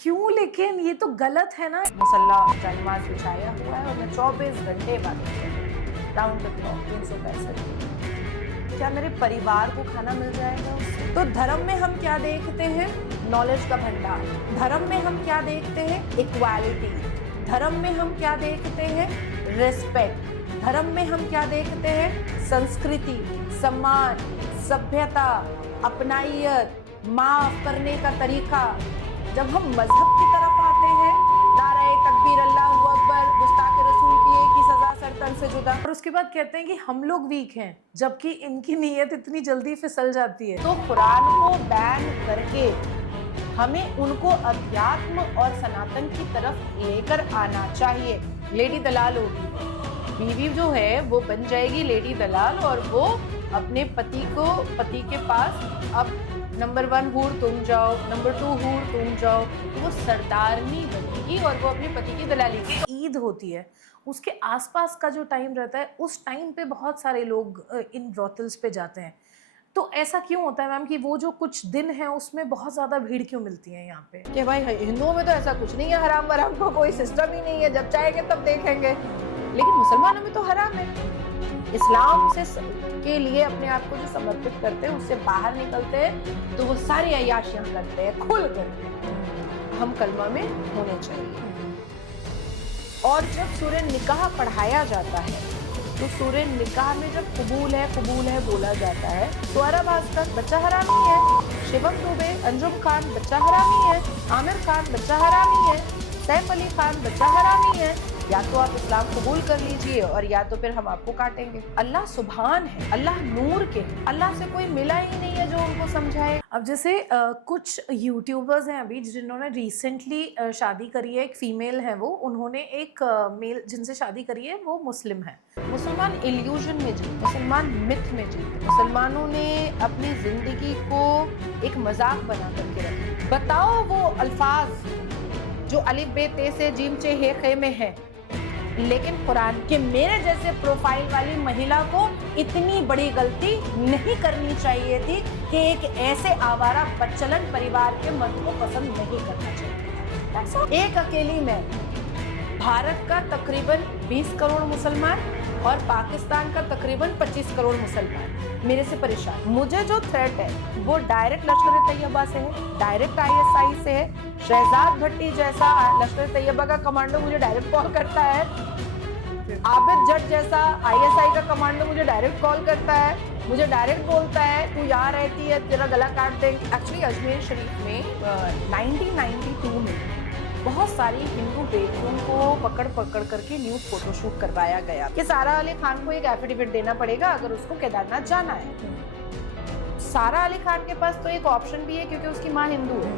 क्यों? लेकिन ये तो गलत है ना। मुसल्ला नमाज बिछाया हुआ है और मैं 24 घंटे बाद राउंड द क्लॉक 365। क्या मेरे परिवार को खाना मिल जाएगा उससे? तो धर्म में हम क्या देखते हैं? नॉलेज का भंडार। धर्म में हम क्या देखते हैं? इक्वालिटी। धर्म में हम क्या देखते हैं? रिस्पेक्ट। धर्म में हम क्या देखते हैं? संस्कृति, सम्मान, सभ्यता, अपनाइयत, माफ करने का तरीका। जब हम मजहब की तरफ आते हैं, नारे तकबीर, अल्लाहू अकबर, गुस्ताख रसूल की एक ही सजा, सर तन से जुदा, और उसके बाद कहते हैं कि हम लोग वीक हैं, जबकि इनकी नीयत इतनी जल्दी फिसल जाती है। तो कुरान को बैन करके हमें उनको अध्यात्म और सनातन की तरफ लेकर आना चाहिए। लेडी दलाल होगी, बीवी जो है वो बन जाएगी लेडी दलाल, और वो अपने पति के पास अब नंबर 1 हूर तुम जाओ, नंबर 2 हूर तुम जाओ, तो वो सरदारनी बनेगी और वो अपने पति की दलाली की। ईद होती है, उसके आसपास का जो टाइम रहता है, उस टाइम पे बहुत सारे लोग इन ब्रॉथल्स पे जाते हैं। तो ऐसा क्यों होता है मैम कि वो जो कुछ दिन है उसमें बहुत ज्यादा भीड़ क्यों मिलती है यहाँ पे? कि भाई हिंदुओं में तो ऐसा कुछ नहीं है, हराम वराम का कोई सिस्टम ही नहीं है, जब चाहेंगे तब देखेंगे। लेकिन मुसलमानों में तो हराम है। इस्लाम से के लिए अपने आप को जो समर्पित करते हैं, उससे बाहर निकलते हैं तो वो सारी अय्याशियां करते हैं, खुल करते हैं। हम कलमा में होने चाहिए। और जब सूरह निकाह पढ़ाया जाता है, तो सूरह निकाह में जब कबूल है बोला जाता है, तो अरब भास्कर बच्चा हरामी है, शिवम दुबे, अंजुम खान बच्चा हरामी है, आमिर खान बच्चा हरामी है, सैफ अली खान बच्चा हरामी है। या तो आप इस्लाम कबूल कर लीजिए और या तो फिर हम आपको काटेंगे। अल्लाह सुभान है, अल्लाह नूर के, अल्लाह से कोई मिला ही नहीं है जो उनको समझाए। अब जैसे कुछ यूट्यूबर्स हैं अभी जिन्होंने रिसेंटली शादी करी है, एक फीमेल है वो, उन्होंने एक मेल जिनसे शादी करी है वो मुस्लिम है। मुसलमान इल्यूजन में जीते, मुसलमान मिथ में जीते। मुसलमानों ने अपनी जिंदगी को एक मजाक बना करके रखा। बताओ वो अल्फाज जो अलिफ बे ते से जीम चे हे खे में है, लेकिन कुरान के मेरे जैसे प्रोफाइल वाली महिला को इतनी बड़ी गलती नहीं करनी चाहिए थी कि एक ऐसे आवारा बच्चलन परिवार के मन को पसंद नहीं करना चाहिए। एक अकेली मैं, भारत का तकरीबन 20 करोड़ मुसलमान और पाकिस्तान का तकरीबन 25 करोड़ मुसलमान मेरे से परेशान। मुझे जो थ्रेट है वो डायरेक्ट लश्कर तैयबा से है, डायरेक्ट ISI से है। शहजाद भट्टी जैसा लश्कर तैयबा का कमांडो मुझे डायरेक्ट कॉल करता है, आबिद जट जैसा ISI का कमांडो मुझे डायरेक्ट कॉल करता है, मुझे डायरेक्ट बोलता है तू यहाँ रहती है, तेरा गला काट देंगे। एक्चुअली अजमेर शरीफ में 1992 में बहुत सारी हिंदू बेटियों को पकड़ करके न्यूड फोटोशूट करवाया गया कि सारा अली खान को एक एफिडेविट देना पड़ेगा अगर उसको केदारनाथ जाना है। सारा अली खान के पास तो एक ऑप्शन भी है क्योंकि उसकी माँ हिंदू है,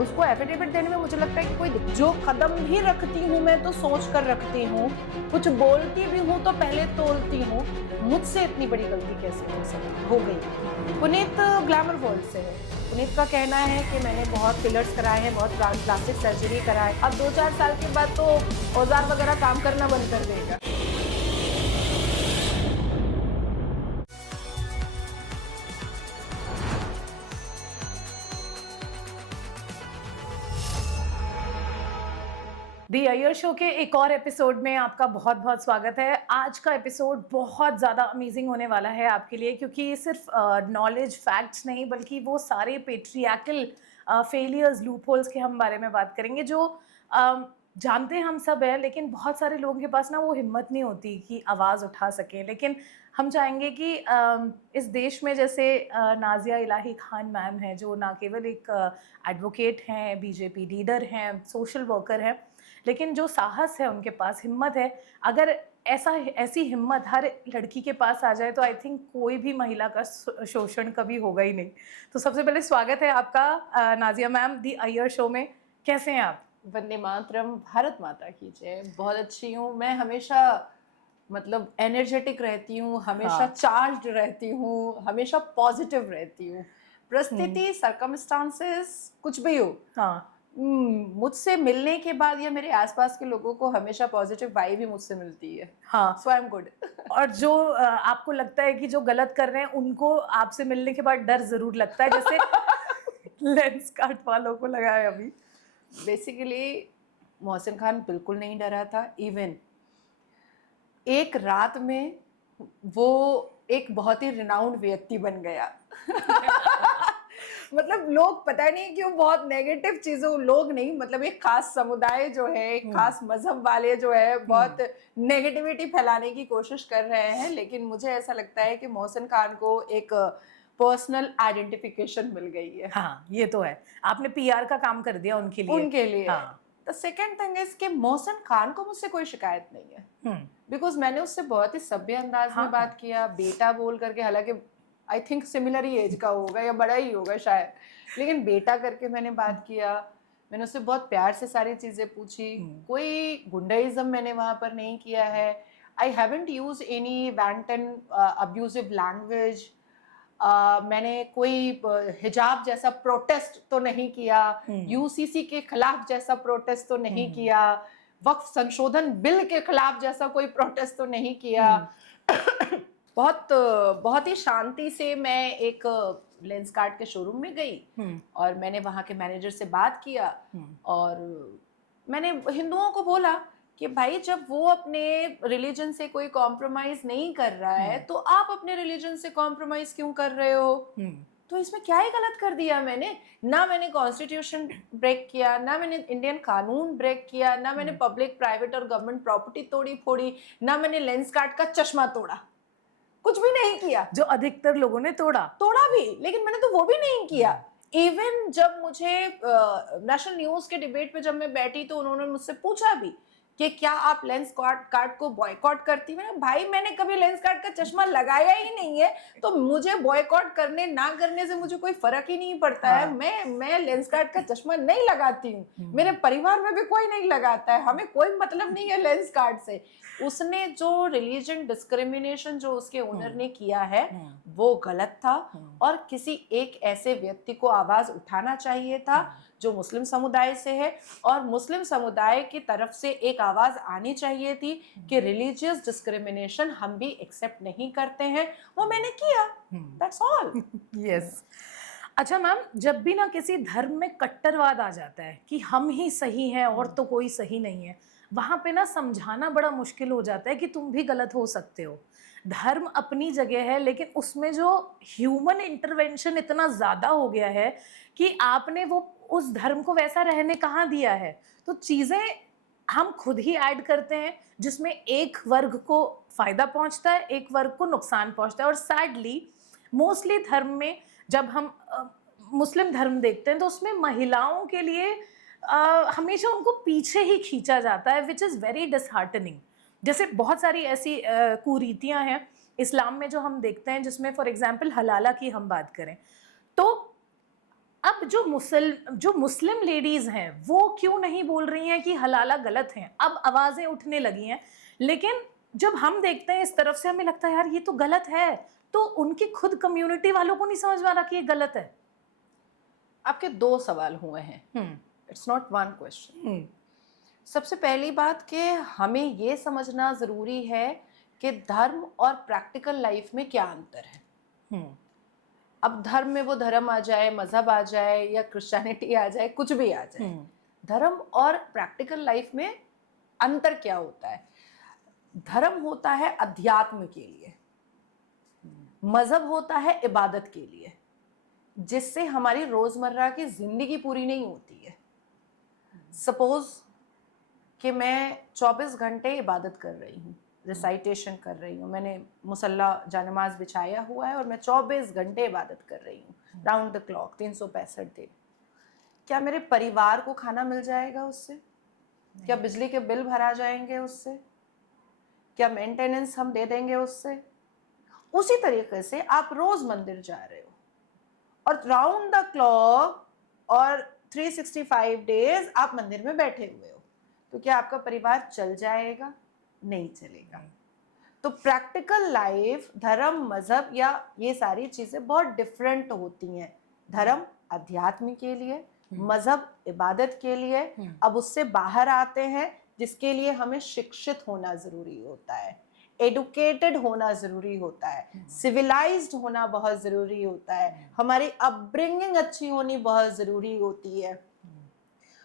उसको एफिडेविट देने में मुझे लगता है कि कोई जो कदम भी रखती हूँ मैं तो सोच कर रखती हूँ, कुछ बोलती भी हूँ तो पहले तोलती हूँ। मुझसे इतनी बड़ी गलती कैसे हो गई? पुनीत ग्लैमर वर्ल्ड से है। पुनीत का कहना है कि मैंने बहुत फिलर्स कराए हैं, बहुत प्लास्टिक सर्जरी कराए। अब 2-4 साल के बाद तो औजार वगैरह काम करना बंद कर देगा। दी अय्यर शो के एक और एपिसोड में आपका बहुत बहुत स्वागत है। आज का एपिसोड बहुत ज़्यादा अमेजिंग होने वाला है आपके लिए, क्योंकि ये सिर्फ नॉलेज फैक्ट्स नहीं बल्कि वो सारे पेट्रियार्कल फेलियर्स, लूपहोल्स के हम बारे में बात करेंगे जो जानते हैं हम सब है, लेकिन बहुत सारे लोगों के पास ना वो हिम्मत नहीं होती कि आवाज़ उठा सकें। लेकिन हम चाहेंगे कि इस देश में जैसे नाजिया इलाही खान मैम है, जो ना केवल एक एडवोकेट हैं, BJP लीडर हैं, सोशल वर्कर हैं, लेकिन जो साहस है उनके पास, हिम्मत है, अगर ऐसी हिम्मत हर लड़की के पास आ जाए तो आई थिंक कोई भी महिला का शोषण कभी होगा ही नहीं। तो सबसे पहले स्वागत है आपका नाजिया मैम दी अय्यर शो में। कैसे हैं आप? वंदे मातरम, भारत माता की जय। बहुत अच्छी हूँ मैं, हमेशा मतलब एनर्जेटिक रहती हूँ, हमेशा चार्ज्ड रहती हूँ, हमेशा पॉजिटिव रहती हूँ। परिस्थिति, सर्कमस्टांसेस कुछ भी हो, मुझसे मिलने के बाद या मेरे आसपास के लोगों को हमेशा पॉजिटिव वाइब ही मुझसे मिलती है। सो आई एम गुड। और जो आपको लगता है कि जो गलत कर रहे हैं उनको आपसे मिलने के बाद डर जरूर लगता है, जैसे लेंस कार्ड वालों को लगा है अभी। बेसिकली मोहसिन खान बिल्कुल नहीं डरा था। इवन एक रात में वो एक बहुत ही रिनाउंड व्यक्ति बन गया। मतलब लोग पता नहीं क्यों बहुत नेगेटिव चीजों, लोग नहीं मतलब एक खास समुदाय जो है, एक खास मजहब वाले जो है बहुत नेगेटिविटी फैलाने की कोशिश कर रहे हैं। लेकिन मुझे ऐसा लगता है कि मोहसिन खान को एक पर्सनल आइडेंटिफिकेशन मिल गई है। हाँ, ये तो है, आपने पीआर का काम कर दिया उनके लिए। हाँ। द सेकेंड थिंग इज कि मोहसिन खान को मुझसे कोई शिकायत नहीं है, बिकॉज मैंने उससे बहुत ही सभ्य अंदाज में बात किया, बेटा बोल करके। हालांकि आई थिंक सिमिलर ही एज का होगा या बड़ा ही होगा शायद, लेकिन बेटा करके मैंने बात किया। मैंने उससे बहुत प्यार से सारी चीजें पूछी। कोई गुंडाइज्म मैंने वहां पर नहीं किया है। I haven't use any wanton abusive language. मैंने कोई हिजाब जैसा प्रोटेस्ट तो नहीं किया, यूसीसी के खिलाफ जैसा प्रोटेस्ट तो नहीं किया, वक्फ संशोधन बिल के खिलाफ जैसा कोई प्रोटेस्ट तो नहीं किया। बहुत ही शांति से मैं एक लेंस कार्ट के शोरूम में गई और मैंने वहाँ के मैनेजर से बात किया और मैंने हिंदुओं को बोला कि भाई जब वो अपने रिलीजन से कोई कॉम्प्रोमाइज नहीं कर रहा है तो आप अपने रिलीजन से कॉम्प्रोमाइज क्यों कर रहे हो? तो इसमें क्या ही गलत कर दिया मैंने? ना मैंने कॉन्स्टिट्यूशन ब्रेक किया, ना मैंने इंडियन कानून ब्रेक किया, ना मैंने पब्लिक प्राइवेट और गवर्नमेंट प्रॉपर्टी तोड़ी फोड़ी, ना मैंने लेंस कार्ट का चश्मा तोड़ा, कुछ भी नहीं किया। जो अधिकतर लोगों ने तोड़ा भी, लेकिन मैंने तो वो भी नहीं किया। इवन जब मुझे नेशनल न्यूज के डिबेट पे जब मैं बैठी तो उन्होंने मुझसे पूछा भी कि क्या आप लेंस कार्ट को बॉयकॉट करती हैं? भाई मैंने कभी लेंस कार्ट का चश्मा लगाया ही नहीं है, तो मुझे बॉयकॉट करने ना करने से मुझे कोई फर्क ही नहीं पड़ता है। मैं लेंस कार्ट का चश्मा नहीं लगाती हूँ, मेरे परिवार में भी कोई नहीं लगाता है, हमें कोई मतलब नहीं है लेंस कार्ट से। उसने जो रिलीजन डिस्क्रिमिनेशन जो उसके ओनर ने किया है वो गलत था और किसी एक ऐसे व्यक्ति को आवाज उठाना चाहिए था जो मुस्लिम समुदाय से है, और मुस्लिम समुदाय की तरफ से एक आवाज आनी चाहिए थी कि रिलीजियस डिस्क्रिमिनेशन हम भी एक्सेप्ट नहीं करते हैं। वो मैंने किया, दैट्स ऑल। यस। अच्छा मैम, जब भी ना किसी धर्म में कट्टरवाद आ जाता है कि हम ही सही हैं और तो कोई सही नहीं है, वहां पे ना समझाना बड़ा मुश्किल हो जाता है कि तुम भी गलत हो सकते हो। धर्म अपनी जगह है, लेकिन उसमें जो ह्यूमन इंटरवेंशन इतना ज्यादा हो गया है कि आपने वो उस धर्म को वैसा रहने कहाँ दिया है। तो चीजें हम खुद ही ऐड करते हैं जिसमें एक वर्ग को फायदा पहुंचता है, एक वर्ग को नुकसान पहुंचता है। और सैडली मोस्टली धर्म में जब हम मुस्लिम धर्म देखते हैं तो उसमें महिलाओं के लिए हमेशा उनको पीछे ही खींचा जाता है, विच इज़ वेरी डिसहार्टनिंग। जैसे बहुत सारी ऐसी कुरीतियां हैं इस्लाम में जो हम देखते हैं, जिसमें फॉर एग्जाम्पल हलाला की हम बात करें तो अब जो मुस्लिम लेडीज हैं वो क्यों नहीं बोल रही हैं कि हलाला गलत है? अब आवाजें उठने लगी हैं, लेकिन जब हम देखते हैं इस तरफ से हमें लगता है यार ये तो गलत है, तो उनकी खुद कम्युनिटी वालों को नहीं समझ में आ रहा कि ये गलत है। आपके दो सवाल हुए हैं, इट्स नॉट वन क्वेश्चन। सबसे पहली बात कि हमें ये समझना जरूरी है कि धर्म और प्रैक्टिकल लाइफ में क्या अंतर है। अब धर्म में वो धर्म आ जाए, मजहब आ जाए या क्रिश्चियनिटी आ जाए, कुछ भी आ जाए, धर्म और प्रैक्टिकल लाइफ में अंतर क्या होता है? धर्म होता है अध्यात्म के लिए, मजहब होता है इबादत के लिए, जिससे हमारी रोजमर्रा की जिंदगी पूरी नहीं होती है। सपोज कि मैं 24 घंटे इबादत कर रही हूँ, रिसाइटेशन कर रही हूँ, मैंने मुसल्ला जानमाज बिछाया हुआ है और मैं 24 घंटे इबादत कर रही हूँ, राउंड द क्लॉक 365 दिन। क्या मेरे परिवार को खाना मिल जाएगा उससे? क्या बिजली के बिल भरा जाएंगे उससे? क्या मेंटेनेंस हम दे देंगे उससे? उसी तरीके से आप रोज मंदिर जा रहे हो और राउंड द क्लॉक और 365 डेज आप मंदिर में बैठे हुए हो, तो क्या आपका परिवार चल जाएगा? नहीं चलेगा। तो प्रैक्टिकल लाइफ, धर्म, मजहब या ये सारी चीजें बहुत डिफरेंट होती हैं। धर्म अध्यात्म के लिए, मजहब इबादत के लिए। अब उससे बाहर आते हैं जिसके लिए हमें शिक्षित होना जरूरी होता है, एडुकेटेड होना जरूरी होता है, सिविलाइज्ड होना बहुत जरूरी होता है, हमारी अपब्रिंगिंग अच्छी होनी बहुत जरूरी होती है।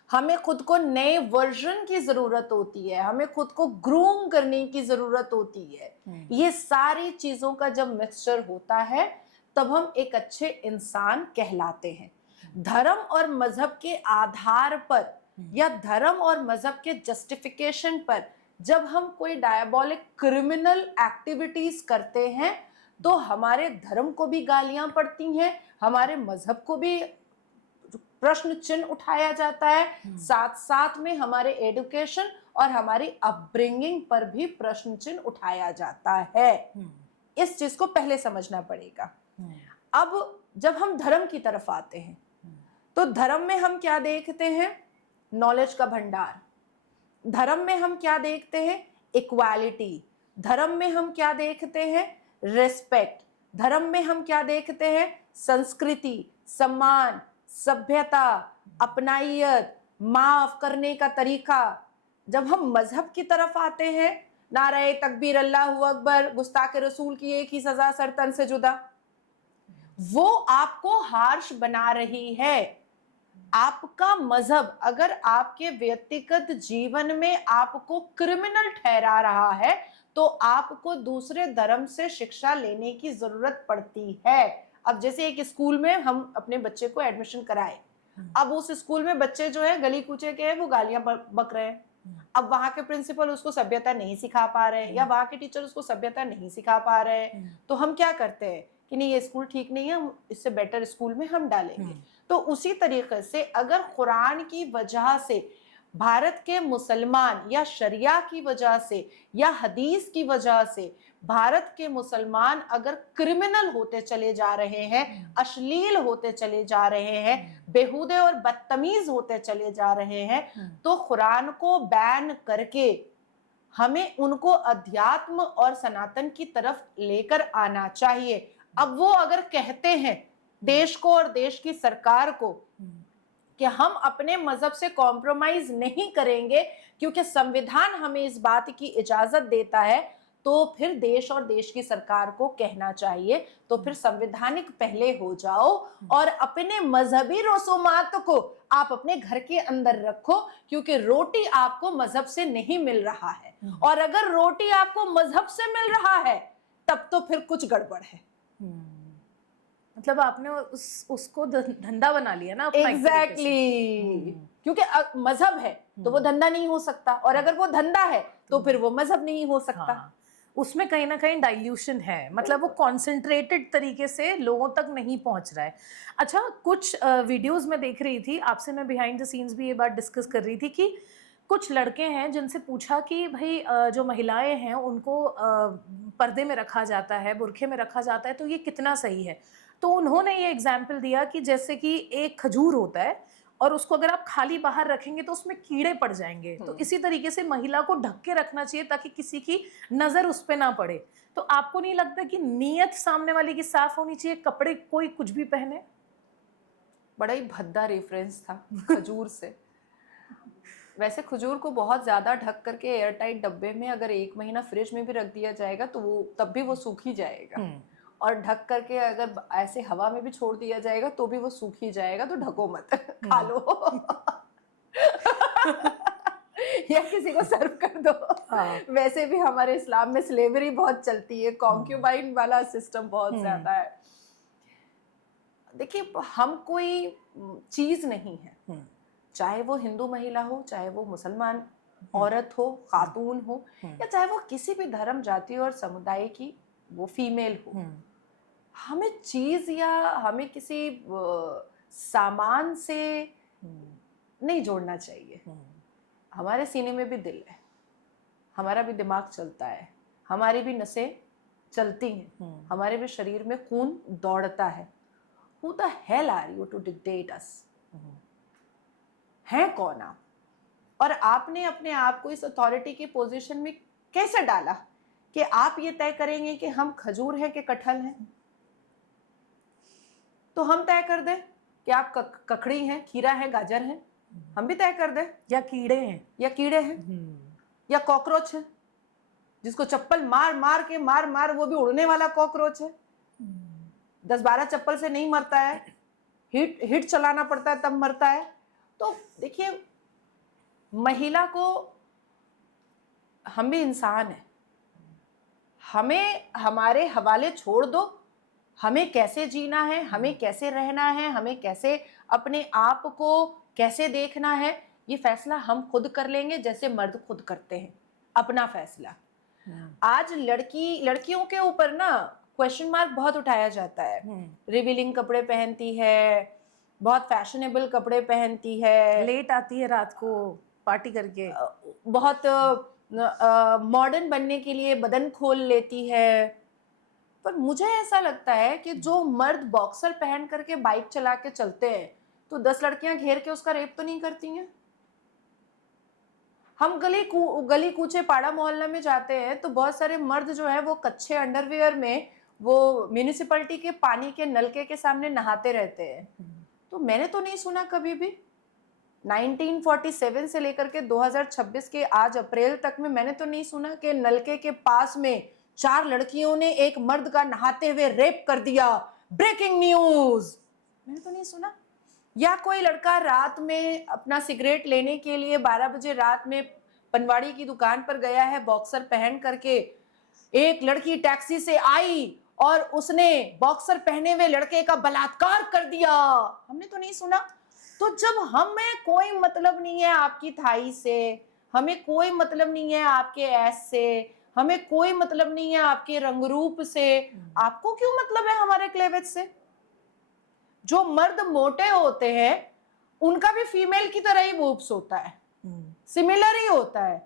हमें खुद को नए वर्जन की जरूरत होती है, हमें खुद को ग्रूम करने की जरूरत होती है। ये सारी चीजों का जब मिक्सचर होता है तब हम एक अच्छे इंसान कहलाते हैं। धर्म और मजहब के आधार पर या धर्म और मजहब के जस्टिफिकेशन पर जब हम कोई डायबॉलिक क्रिमिनल एक्टिविटीज करते हैं तो हमारे धर्म को भी गालियां पड़ती हैं, हमारे मजहब को भी प्रश्न चिन्ह उठाया जाता है, साथ साथ में हमारे एजुकेशन और हमारी अपब्रिंगिंग पर भी प्रश्न चिन्ह उठाया जाता है। इस चीज को पहले समझना पड़ेगा। अब जब हम धर्म की तरफ आते हैं तो धर्म में हम क्या देखते हैं? नॉलेज का भंडार। धर्म में हम क्या देखते हैं? इक्वालिटी। धर्म में हम क्या देखते हैं? रिस्पेक्ट। धर्म में हम क्या देखते हैं? संस्कृति, सम्मान, सभ्यता, अपनाइयत, माफ करने का तरीका। जब हम मजहब की तरफ आते हैं, नारे तकबीर, अल्लाहू अकबर, गुस्ताखे रसूल की एक ही सजा, सरतन से जुदा, वो आपको हार्श बना रही है। आपका मजहब अगर आपके व्यक्तिगत जीवन में आपको क्रिमिनल ठहरा रहा है तो आपको दूसरे धर्म से शिक्षा लेने की जरूरत पड़ती है। अब जैसे एक स्कूल में हम अपने बच्चे को एडमिशन कराए, अब उस स्कूल में बच्चे जो है गली कूचे के हैं, वो गालियां बक रहे हैं। अब वहां के प्रिंसिपल उसको सभ्यता नहीं सिखा पा रहे हैं या वहां के टीचर उसको सभ्यता नहीं सिखा पा रहे हैं, तो हम क्या करते हैं कि नहीं, ये स्कूल ठीक नहीं है, हम इससे बेटर स्कूल में हम डालेंगे। तो उसी तरीके से अगर कुरान की वजह से भारत के मुसलमान या शरिया की वजह से या हदीस की वजह से भारत के मुसलमान अगर क्रिमिनल होते चले जा रहे हैं, अश्लील होते चले जा रहे हैं, बेहुदे और बदतमीज होते चले जा रहे हैं, तो कुरान को बैन करके हमें उनको अध्यात्म और सनातन की तरफ लेकर आना चाहिए। अब वो अगर कहते हैं देश को और देश की सरकार को कि हम अपने मजहब से कॉम्प्रोमाइज नहीं करेंगे क्योंकि संविधान हमें इस बात की इजाजत देता है, तो फिर देश और देश की सरकार को कहना चाहिए तो फिर संवैधानिक पहले हो जाओ और अपने मजहबी रसूमात को आप अपने घर के अंदर रखो, क्योंकि रोटी आपको मजहब से नहीं मिल रहा है, और अगर रोटी आपको मजहब से मिल रहा है तब तो फिर कुछ गड़बड़ है। मतलब आपने उसको धंधा बना लिया ना अपना। एग्जैक्टली। क्योंकि मजहब है तो वो धंधा नहीं हो सकता, और अगर वो धंधा है तो फिर वो मजहब नहीं हो सकता। उसमें कहीं ना कहीं डाइल्यूशन है, मतलब वो कॉन्सेंट्रेटेड तरीके से लोगों तक नहीं पहुंच रहा है। अच्छा, कुछ वीडियोस में देख रही थी, आपसे मैं बिहाइंड द सीन्स भी ये बात डिस्कस कर रही थी कि कुछ लड़के हैं जिनसे पूछा कि भाई जो महिलाएं हैं उनको पर्दे में रखा जाता है, बुरखे में रखा जाता है, तो ये कितना सही है। तो उन्होंने ये एग्जाम्पल दिया कि जैसे कि एक खजूर होता है और उसको अगर आप खाली बाहर रखेंगे तो उसमें कीड़े पड़ जाएंगे, तो इसी तरीके से महिला को ढक के रखना चाहिए ताकि किसी की नजर उस पर ना पड़े। तो आपको नहीं लगता कि नीयत सामने वाले की साफ होनी चाहिए, कपड़े कोई कुछ भी पहने? बड़ा ही भद्दा रेफरेंस था खजूर से। वैसे खजूर को बहुत ज्यादा ढक करके एयर टाइट डब्बे में अगर 1 महीना फ्रिज में भी रख दिया जाएगा तो वो तब भी वो सूख ही जाएगा, और ढक करके अगर ऐसे हवा में भी छोड़ दिया जाएगा तो भी वो सूख ही जाएगा। तो ढको मत, खा लो या किसी को सर्व कर दो। वैसे भी हमारे इस्लाम में स्लेवरी बहुत चलती है, कॉन्क्यूबाइन वाला सिस्टम बहुत ज्यादा है। देखिए, हम कोई चीज नहीं है, चाहे वो हिंदू महिला हो, चाहे वो मुसलमान औरत हो, खातून हो, या चाहे वो किसी भी धर्म, जाति और समुदाय की वो फीमेल हो। हमें चीज या हमें किसी सामान से नहीं जोड़ना चाहिए। हमारे सीने में भी दिल है, हमारा भी दिमाग चलता है, हमारी भी नसें चलती हैं, हमारे भी शरीर में खून दौड़ता है। Who the hell are you to dictate us? हैं कौन आप? और आपने अपने आप को इस अथॉरिटी की पोजीशन में कैसे डाला कि आप ये तय करेंगे कि हम खजूर हैं कि कटहल हैं? तो हम तय कर दें कि आप ककड़ी हैं, खीरा है, गाजर हैं, हम भी तय कर दें, या कीड़े हैं, या कीड़े हैं, या कॉकरोच है जिसको चप्पल मार मार वो भी उड़ने वाला कॉकरोच है, 10-12 चप्पल से नहीं मरता है, हिट चलाना पड़ता है तब मरता है। तो देखिए, महिला को, हम भी इंसान हैं, हमें हमारे हवाले छोड़ दो, हमें कैसे जीना है, हमें कैसे रहना है, हमें कैसे अपने आप को कैसे देखना है, ये फैसला हम खुद कर लेंगे जैसे मर्द खुद करते हैं अपना फैसला। आज लड़कियों के ऊपर ना क्वेश्चन मार्क बहुत उठाया जाता है। रिवीलिंग कपड़े पहनती है, बहुत फैशनेबल कपड़े पहनती है, लेट आती है रात को पार्टी करके, बहुत मॉडर्न बनने के लिए बदन खोल लेती है। पर मुझे ऐसा लगता है कि जो मर्द बॉक्सर पहन करके बाइक चला के चलते हैं तो 10 लड़कियां घेर के उसका रेप तो नहीं करती हैं। हम गली कूचे पाड़ा मोहल्ला में जाते हैं तो बहुत सारे मर्द जो है वो कच्चे अंडरवियर में वो म्यूनिसिपैलिटी के पानी के नलके के सामने नहाते रहते हैं। तो मैंने तो नहीं सुना कभी भी 1947 से लेकर के 2026 के आज अप्रैल तक में मैंने तो नहीं सुना कि नलके के पास में 4 लड़कियों ने एक मर्द का नहाते हुए रेप कर दिया। ब्रेकिंग न्यूज, मैंने तो नहीं सुना। या कोई लड़का रात में अपना सिगरेट लेने के लिए 12 बजे रात में पनवाड़ी की दुकान पर गया है बॉक्सर पहन करके, एक लड़की टैक्सी से आई और उसने बॉक्सर पहने हुए लड़के का बलात्कार कर दिया, हमने तो नहीं सुना। तो जब हमें कोई मतलब नहीं है आपकी थाई से, हमें कोई मतलब नहीं है आपके ऐस से, हमें कोई मतलब नहीं है आपके रंगरूप से, आपको क्यों मतलब है हमारे क्लेवेज से? जो मर्द मोटे होते हैं उनका भी फीमेल की तरह ही बूब्स होता है, सिमिलर ही होता है।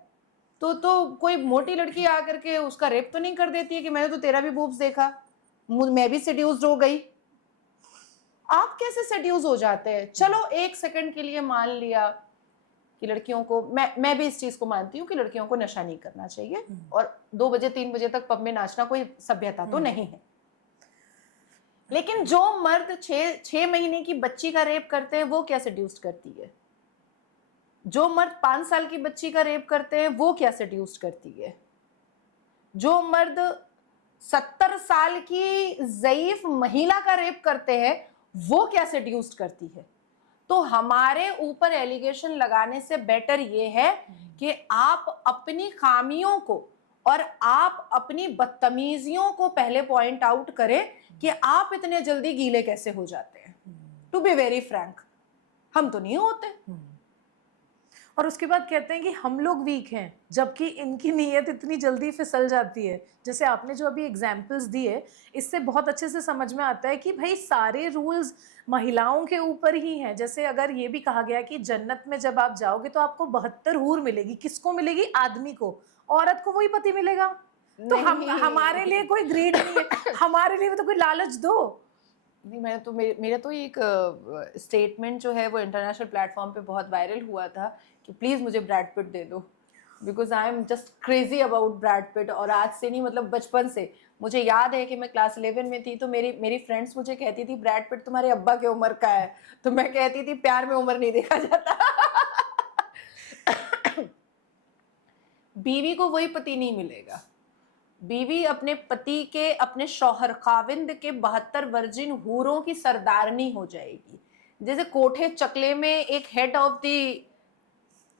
तो कोई मोटी लड़की आकर के उसका रेप तो नहीं कर देती है कि मैंने तो तेरा भी बूब्स देखा, मैं भी सेड्यूस्ड हो गई। आप कैसे सेड्यूस हो जाते हैं? चलो एक सेकंड के लिए मान लिया कि लड़कियों को, मैं भी इस चीज को मानती हूँ कि लड़कियों को नशा नहीं करना चाहिए और 2 बजे 3 बजे तक पब में नाचना कोई सभ्यता तो नहीं है। लेकिन जो मर्द 6 महीने की बच्ची का रेप करते हैं वो क्या सेड्यूस्ड करती है? जो मर्द 5 साल की बच्ची का रेप करते हैं वो क्या सेड्यूस्ड करती है? जो मर्द 70 साल की ज़ईफ महिला का रेप करते हैं वो क्या सेड्यूस्ड करती है? तो हमारे ऊपर एलिगेशन लगाने से बेटर ये है कि आप अपनी खामियों को और आप अपनी बदतमीजियों को पहले पॉइंट आउट करें कि आप इतने जल्दी गीले कैसे हो जाते हैं। टू बी वेरी फ्रैंक, हम तो नहीं होते। और उसके बाद कहते हैं कि हम लोग वीक हैं, जबकि इनकी नीयत इतनी जल्दी फिसल जाती है। जैसे आपने जो अभी एग्जाम्पल्स दिए, इससे बहुत अच्छे से समझ में आता है कि भाई सारे रूल्स महिलाओं के ऊपर ही हैं। जैसे अगर ये भी कहा गया कि जन्नत में जब आप जाओगे तो आपको 72 हूर मिलेगी, किसको मिलेगी? आदमी को। औरत को वही पति मिलेगा। तो हमारे लिए कोई ग्रीड नहीं है, हमारे लिए तो कोई लालच दो। नहीं, मैंने तो मेरा तो एक स्टेटमेंट जो है वो इंटरनेशनल प्लेटफॉर्म पे बहुत वायरल हुआ था कि प्लीज़ मुझे ब्रैड पिट दे दो, because I am just crazy about Brad Pitt. और आज से नहीं, मतलब बचपन से मुझे याद है कि मैं क्लास 11 में थी तो मेरी फ्रेंड्स मुझे कहती थी ब्रैड पिट तुम्हारे अब्बा के उम्र का है, तो मैं कहती थी प्यार में उम्र नहीं देखा जाता। बीवी को वही पति नहीं मिलेगा। बीवी अपने पति के, अपने शौहर खाविंद के 72 वर्जिन हूरों की सरदारनी हो जाएगी। जैसे कोठे चकले में एक हेड ऑफ दी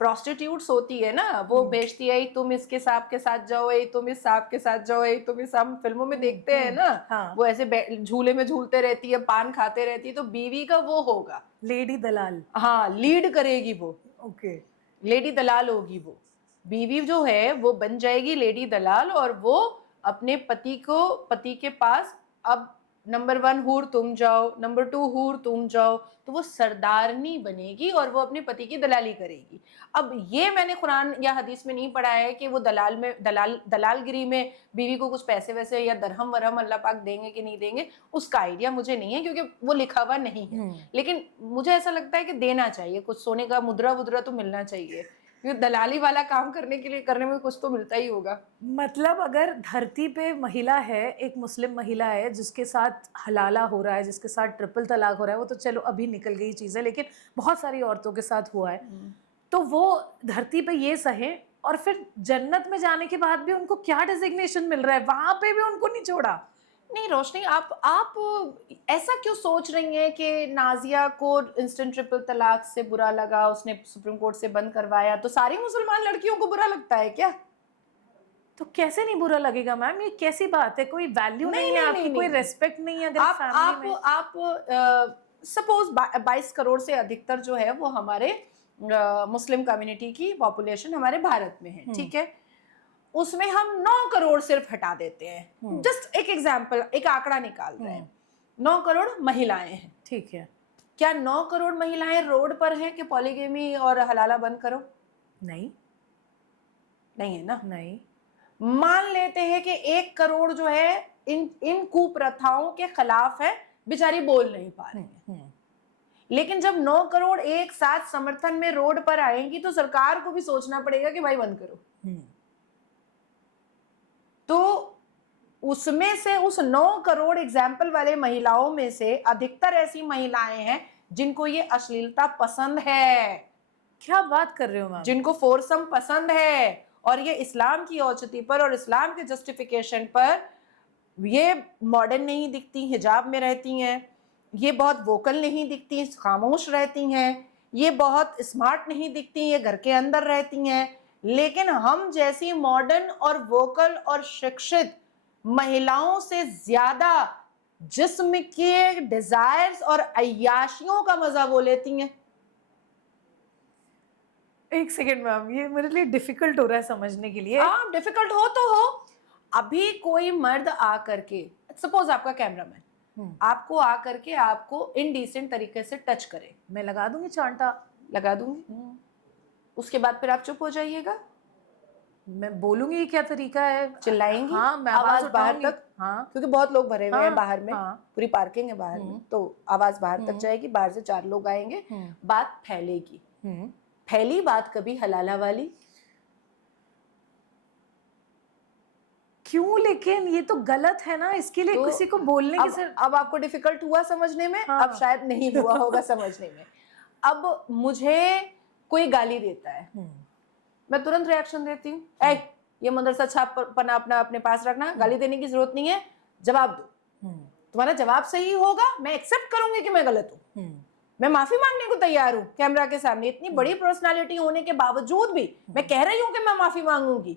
प्रोस्टिट्यूट्स होती है ना, वो बेचती है तुम इसके सांप के साथ जाओ, तुम इस सांप के साथ जाओ, तुम इस हम फिल्मों में देखते हैं ना। हाँ। वो ऐसे झूले में झूलते रहती है, पान खाते रहती है। तो बीवी का वो होगा लेडी दलाल। हाँ, लीड करेगी वो। ओके। लेडी दलाल होगी वो। बीवी जो है वो बन जाएगी लेडी दलाल और वो अपने पति के पास अब नंबर 1 हूर तुम जाओ, नंबर 2 हूर तुम जाओ, तो वो सरदारनी बनेगी और वो अपने पति की दलाली करेगी। अब ये मैंने कुरान या हदीस में नहीं पढ़ा है कि वो दलालगिरी में बीवी को कुछ पैसे वैसे या दरहम वरहम अल्लाह पाक देंगे कि नहीं देंगे, उसका आइडिया मुझे नहीं है क्योंकि वो लिखा हुआ नहीं है। लेकिन मुझे ऐसा लगता है कि देना चाहिए, कुछ सोने का मुद्रा वुद्रा तो मिलना चाहिए, क्योंकि दलाली वाला काम करने में कुछ तो मिलता ही होगा। मतलब अगर धरती पे महिला है, एक मुस्लिम महिला है जिसके साथ हलाला हो रहा है, जिसके साथ ट्रिपल तलाक हो रहा है, वो तो चलो अभी निकल गई चीज़ है, लेकिन बहुत सारी औरतों के साथ हुआ है, तो वो धरती पे ये सहे और फिर जन्नत में जाने के बाद भी उनको क्या डेजिग्नेशन मिल रहा है, वहां पे भी उनको नहीं छोड़ा। नहीं रोशनी, आप ऐसा क्यों सोच रही हैं कि नाजिया को इंस्टेंट ट्रिपल तलाक से बुरा लगा, उसने सुप्रीम कोर्ट से बंद करवाया, तो सारी मुसलमान लड़कियों को बुरा लगता है क्या? तो कैसे नहीं बुरा लगेगा मैम, ये कैसी बात है? कोई वैल्यू नहीं है आपकी, कोई रेस्पेक्ट नहीं है अगर फैमिली में? आप सपोज 22 करोड़ से अधिकतर जो है वो हमारे मुस्लिम कम्युनिटी की पॉपुलेशन हमारे भारत में है, ठीक है? उसमें हम 9 करोड़ सिर्फ हटा देते हैं, जस्ट एक एग्जांपल, एक आंकड़ा निकाल रहे हैं, 9 करोड़ महिलाएं हैं, ठीक है। क्या 9 करोड़ महिलाएं रोड पर हैं कि पॉलीगेमी और हलाला बंद करो? नहीं नहीं है ना। नहीं। मान लेते हैं कि 1 करोड़ जो है इन कुप्रथाओं के खिलाफ है, बेचारी बोल नहीं पा रही है। लेकिन जब 9 करोड़ एक साथ समर्थन में रोड पर आएंगी तो सरकार को भी सोचना पड़ेगा कि भाई बंद करो। तो उसमें से उस 9 करोड़ एग्जाम्पल वाले महिलाओं में से अधिकतर ऐसी महिलाएं हैं जिनको ये अश्लीलता पसंद है। क्या बात कर रहे हो मैम? जिनको फोरसम पसंद है, और ये इस्लाम की औचित्य पर और इस्लाम के जस्टिफिकेशन पर ये मॉडर्न नहीं दिखती, हिजाब में रहती हैं, ये बहुत वोकल नहीं दिखती, खामोश रहती हैं, ये बहुत स्मार्ट नहीं दिखती, ये घर के अंदर रहती हैं। लेकिन हम जैसी मॉडर्न और वोकल और शिक्षित महिलाओं से ज्यादा जिस्म के डिजायर्स और अय्याशियों का मजा वो लेती हैं। एक सेकेंड मैम, ये मेरे लिए डिफिकल्ट हो रहा है समझने के लिए। हाँ, डिफिकल्ट हो तो हो। अभी कोई मर्द आकर के, सपोज आपका कैमरामैन आपको आकर के आपको इनडिसेंट तरीके से टच करे, मैं लगा दूंगी चांटा, लगा दूंगी, उसके बाद फिर आप चुप हो जाइएगा? मैं बोलूंगी क्या तरीका है, चिल्लाएंगी? हाँ, मैं आवाज बाहर उठाऊंगी। तक, हाँ, क्योंकि बहुत लोग भरे हुए हैं हाँ, बाहर में, हाँ, पूरी पार्किंग है बाहर में, तो आवाज बाहर तक जाएगी, बाहर से 4 लोग आएंगे, बात फैलेगी। फैली बात कभी हलाला वाली क्यों? लेकिन ये तो गलत है ना, इसके लिए तो किसी को बोलने की सर। अब आपको डिफिकल्ट हुआ समझने में? हाँ। अब शायद नहीं हुआ होगा समझने में। अब मुझे कोई गाली देता है, मैं तुरंत रिएक्शन देती हूँ, ऐ ये मदरसा छाप पना अपना अपने पास रखना, गाली देने की जरूरत नहीं है, जवाब दो। तुम्हारा जवाब सही होगा, मैं एक्सेप्ट करूंगी कि मैं गलत हूँ, मैं माफी मांगने को तैयार हूँ कैमरा के सामने। इतनी बड़ी पर्सनालिटी होने के बावजूद भी मैं कह रही हूँ कि मैं माफी मांगूंगी।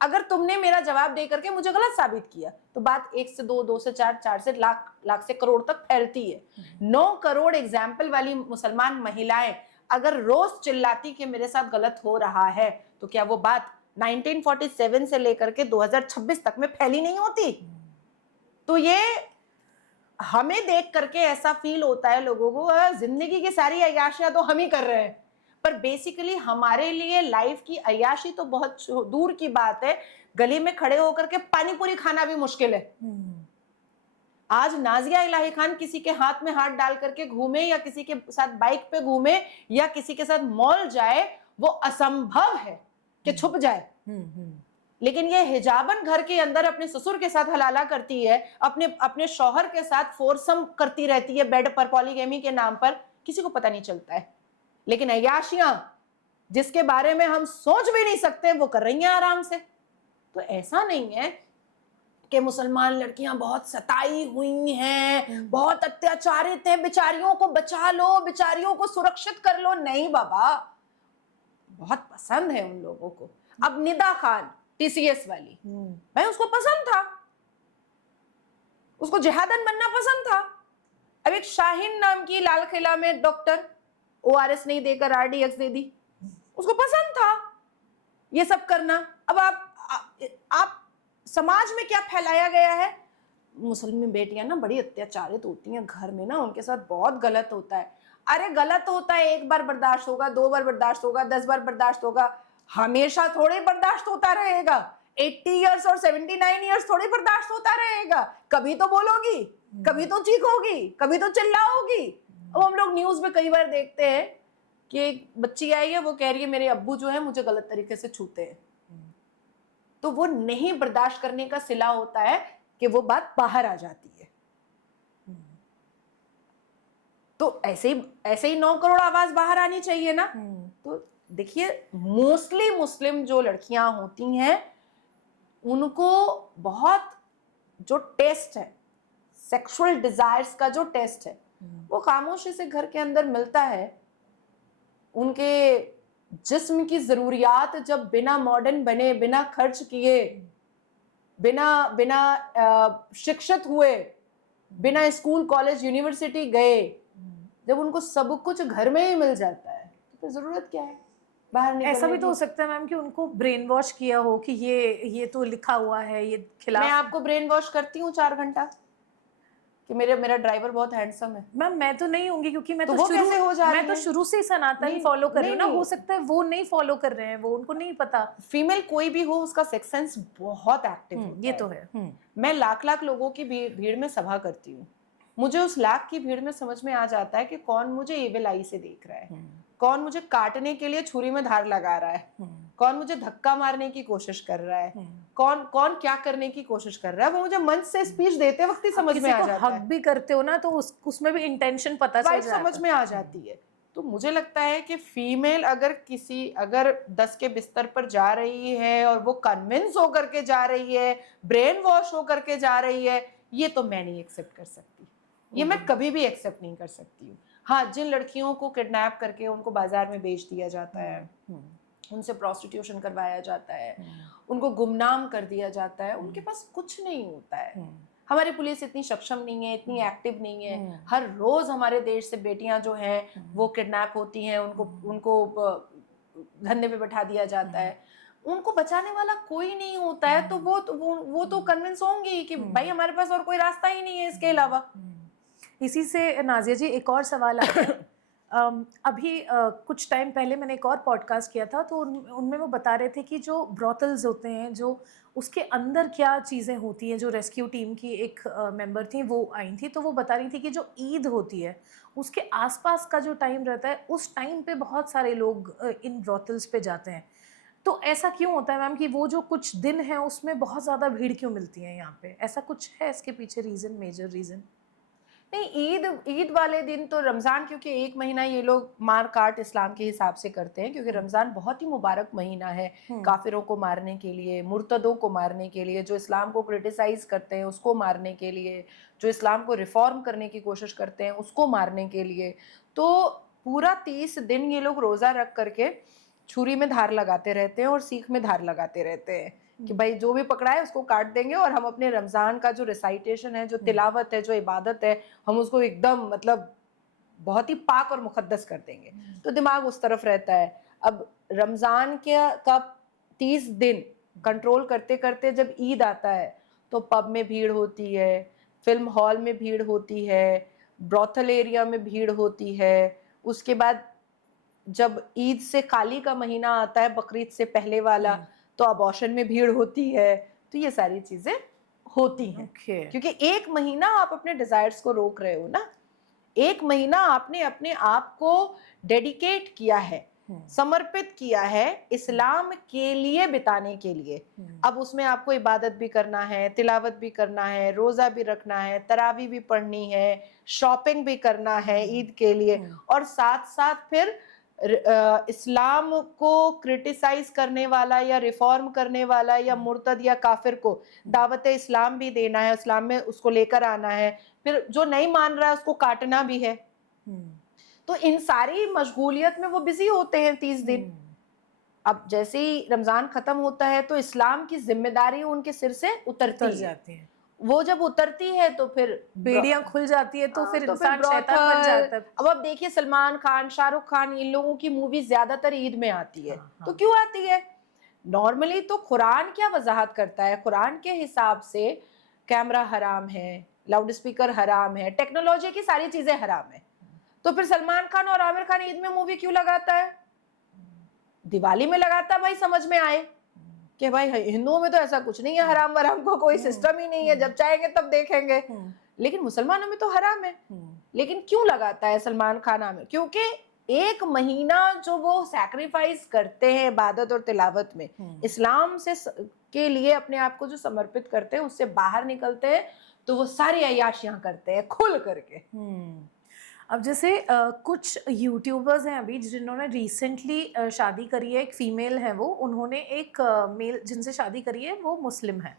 अगर तुमने मेरा जवाब दे करके मुझे गलत साबित किया तो बात 1 से 2, 2 से 4, 4 से लाख से करोड़ तक फैलती है। 9 करोड़ एग्जाम्पल वाली मुसलमान महिलाएं अगर रोज चिल्लाती कि मेरे साथ गलत हो रहा है, तो क्या वो बात 1947 से लेकर के 2026 तक में फैली नहीं होती? तो ये हमें देख करके ऐसा फील होता है लोगों को जिंदगी की सारी अय्याशियां तो हम ही कर रहे हैं, पर बेसिकली हमारे लिए लाइफ की अय्याशी तो बहुत दूर की बात है, गली में खड़े होकर के पानी पूरी खाना भी मुश्किल है। आज नाजिया इलाही खान किसी के हाथ में हाथ डाल करके घूमे या किसी के साथ बाइक पे घूमे या किसी के साथ मॉल जाए, वो असंभव है कि छुप जाए। लेकिन ये हिजाबन घर के अंदर अपने ससुर के साथ हलाला करती है, अपने शौहर के साथ फोरसम करती रहती है बेड पर, पॉलीगेमी के नाम पर, किसी को पता नहीं चलता है। लेकिन अय्याशियां जिसके बारे में हम सोच भी नहीं सकते वो कर रही हैं आराम से। तो ऐसा नहीं है कि मुसलमान लड़कियां बहुत सताई हुई हैं, बहुत अत्याचारित हैं, बेचारियों को बचा लो, बेचारियों को सुरक्षित कर लो। नहीं बाबा, बहुत पसंद है उन लोगों को। अब निदा खान टीसीएस वाली, भाई उसको पसंद था, उसको जिहादन बनना पसंद था। अब एक शाहीन नाम की लाल किला में डॉक्टर ओआरएस नहीं देकर आरडीएक्स दे दी, उसको पसंद था ये सब करना। अब आप समाज में क्या फैलाया गया है, मुस्लिम बेटियां ना बड़ी अत्याचारित होती हैं घर में ना, उनके साथ बहुत गलत होता है। अरे गलत होता है, 1 बार बर्दाश्त होगा, 2 बार बर्दाश्त होगा, 10 बार बर्दाश्त होगा, हमेशा थोड़ी बर्दाश्त होता रहेगा। 80 इयर्स और 79 इयर्स थोड़ी बर्दाश्त होता रहेगा। कभी तो बोलोगी, कभी तो चीखोगी, कभी तो चिल्लाओगी। अब हम लोग न्यूज में कई बार देखते हैं कि एक बच्ची आई है, वो कह रही है मेरे अब्बू जो है मुझे गलत तरीके से छूते हैं, तो वो नहीं बर्दाश्त करने का सिला होता है कि वो बात बाहर आ जाती है। तो ऐसे ही 9 करोड़ आवाज बाहर आनी चाहिए ना। तो देखिए, मोस्टली मुस्लिम जो लड़कियां होती हैं उनको बहुत जो टेस्ट है सेक्सुअल डिजायर्स का जो टेस्ट है वो खामोशी से घर के अंदर मिलता है। उनके जिस्म की जरूरियात जब बिना मॉडर्न बने, बिना खर्च किए, बिना बिना शिक्षित हुए, बिना स्कूल कॉलेज यूनिवर्सिटी गए, जब उनको सब कुछ घर में ही मिल जाता है तो फिर जरूरत क्या है बाहर निकलने ऐसा भी तो की? हो सकता है मैम कि उनको ब्रेन वॉश किया हो कि ये तो लिखा हुआ है, ये खिलाफ। मैं आपको ब्रेन वॉश करती हूँ 4 घंटा कि मेरा ड्राइवर बहुत हैंडसम है, मैम मैं तो नहीं होंगी क्योंकि तो वो कैसे हो जा मैं रही तो है? शुरू से ही सनातन नहीं, फॉलो कर रही हूँ ना। नहीं, हो सकता है वो नहीं फॉलो कर रहे हैं, वो उनको नहीं पता। फीमेल कोई भी हो उसका सेक्स सेंस बहुत एक्टिव होता ये है। तो है। मैं लाख लाख लोगों की भीड़ में सभा करती हूँ, मुझे उस लाख की भीड़ में समझ में आ जाता है कि कौन मुझे एविल आई से देख रहा है, कौन मुझे काटने के लिए छुरी में धार लगा रहा है, कौन मुझे धक्का मारने की कोशिश कर रहा है, कौन कौन क्या करने की कोशिश कर रहा है। वो मुझे मंच से स्पीच देते वक्त ही समझ में आ जाता हक है, भी करते हो ना तो उसमें भी इंटेंशन पता चल वाइब जाता समझ में आ जाती है। तो मुझे लगता है कि फीमेल अगर 10 के बिस्तर पर जा रही है और वो कन्विंस होकर के जा रही है, ब्रेन वॉश होकर के जा रही है, ये तो मैं नहीं एक्सेप्ट कर सकती, ये मैं कभी भी एक्सेप्ट नहीं कर सकती हूँ। हाँ, जिन लड़कियों को किडनैप करके उनको बाजार में बेच दिया जाता है, उनसे प्रोस्टिट्यूशन करवाया जाता है, उनको गुमनाम कर दिया जाता है, उनके पास कुछ नहीं होता है। हमारी पुलिस इतनी सक्षम नहीं है, इतनी एक्टिव नहीं है। हर रोज हमारे देश से बेटियां जो हैं वो किडनैप होती हैं, उनको धंधे पे बैठा दिया जाता है, उनको बचाने वाला कोई नहीं होता है। तो वो तो कन्विंस होंगी कि भाई हमारे पास और कोई रास्ता ही नहीं है इसके अलावा। इसी से नाजिया जी एक और सवाल आ गया। अभी कुछ टाइम पहले मैंने एक और पॉडकास्ट किया था तो उनमें वो बता रहे थे कि जो ब्रॉथल्स होते हैं, जो उसके अंदर क्या चीज़ें होती हैं। जो रेस्क्यू टीम की एक मेंबर थी वो आई थी, तो वो बता रही थी कि जो ईद होती है उसके आसपास का जो टाइम रहता है उस टाइम पे बहुत सारे लोग इन ब्रॉथल्स पे जाते हैं। तो ऐसा क्यों होता है मैम कि वो जो कुछ दिन है उसमें बहुत ज़्यादा भीड़ क्यों मिलती है यहाँ पे? ऐसा कुछ है इसके पीछे रीज़न, मेजर रीज़न? नहीं, ईद वाले दिन तो रमज़ान, क्योंकि 1 महीना ये लोग मार काट इस्लाम के हिसाब से करते हैं, क्योंकि रमज़ान बहुत ही मुबारक महीना है काफिरों को मारने के लिए, मुर्तदों को मारने के लिए, जो इस्लाम को क्रिटिसाइज करते हैं उसको मारने के लिए, जो इस्लाम को रिफॉर्म करने की कोशिश करते हैं उसको मारने के लिए। तो पूरा 30 दिन ये लोग रोज़ा रख करके छुरी में धार लगाते रहते हैं और सीख में धार लगाते रहते हैं कि भाई जो भी पकड़ा है उसको काट देंगे, और हम अपने रमज़ान का जो रिसाइटेशन है, जो तिलावत है, जो इबादत है, हम उसको एकदम मतलब बहुत ही पाक और मुकद्दस कर देंगे। तो दिमाग उस तरफ रहता है। अब रमज़ान का 30 दिन कंट्रोल करते करते जब ईद आता है तो पब में भीड़ होती है, फिल्म हॉल में भीड़ होती है, ब्रॉथल एरिया में भीड़ होती है। उसके बाद जब ईद से खाली का महीना आता है, बकरीद से पहले वाला, तो अबॉर्शन में भीड़ होती है। तो ये सारी चीजें होती हैं क्योंकि 1 महीना आप अपने डिजायर्स को रोक रहे हो ना। 1 महीना आपने अपने आप को डेडिकेट किया है, समर्पित किया है इस्लाम के लिए, बिताने के लिए। अब उसमें आपको इबादत भी करना है, तिलावत भी करना है, रोजा भी रखना है, तरावी भी पढ़नी है, शॉपिंग भी करना है ईद के लिए, और साथ साथ फिर इस्लाम को क्रिटिसाइज करने वाला या रिफॉर्म करने वाला या मुर्तद या काफिर को दावत इस्लाम भी देना है, इस्लाम में उसको लेकर आना है, फिर जो नहीं मान रहा है उसको काटना भी है। तो इन सारी मशगूलियत में वो बिजी होते हैं 30 दिन। अब जैसे ही रमजान खत्म होता है तो इस्लाम की जिम्मेदारी उनके सिर से उतर जाती है। वो जब उतरती है तो फिर बेड़ियां खुल जाती है, तो फिर इंसान शैतान बन जाता है। अब आप देखिए सलमान खान, शाहरुख खान, इन लोगों की मूवी ज्यादातर ईद में आती है। तो क्यों आती है? नॉर्मली तो कुरान क्या वजाहत करता है, कुरान के हिसाब से कैमरा हराम है, लाउड स्पीकर हराम है, टेक्नोलॉजी की सारी चीजें हराम है। तो फिर सलमान खान और आमिर खान ईद में मूवी क्यों लगाता है? दिवाली में लगाता भाई समझ में आए कि भाई हिंदुओं में तो ऐसा कुछ नहीं है, हराम वराम को कोई सिस्टम ही नहीं है, जब चाहेंगे तब देखेंगे। लेकिन मुसलमानों में तो हराम है। लेकिन क्यों लगाता है सलमान खान आमिर? क्योंकि 1 महीना जो वो सैक्रिफाइस करते हैं इबादत और तिलावत में, इस्लाम से के लिए अपने आप को जो समर्पित करते हैं, उससे बाहर निकलते हैं तो वो सारी अय्याशियां करते हैं खुल करके। अब जैसे कुछ यूट्यूबर्स हैं अभी जिन्होंने रिसेंटली शादी करी है, एक फीमेल है वो, उन्होंने एक मेल जिनसे शादी करी है वो मुस्लिम है।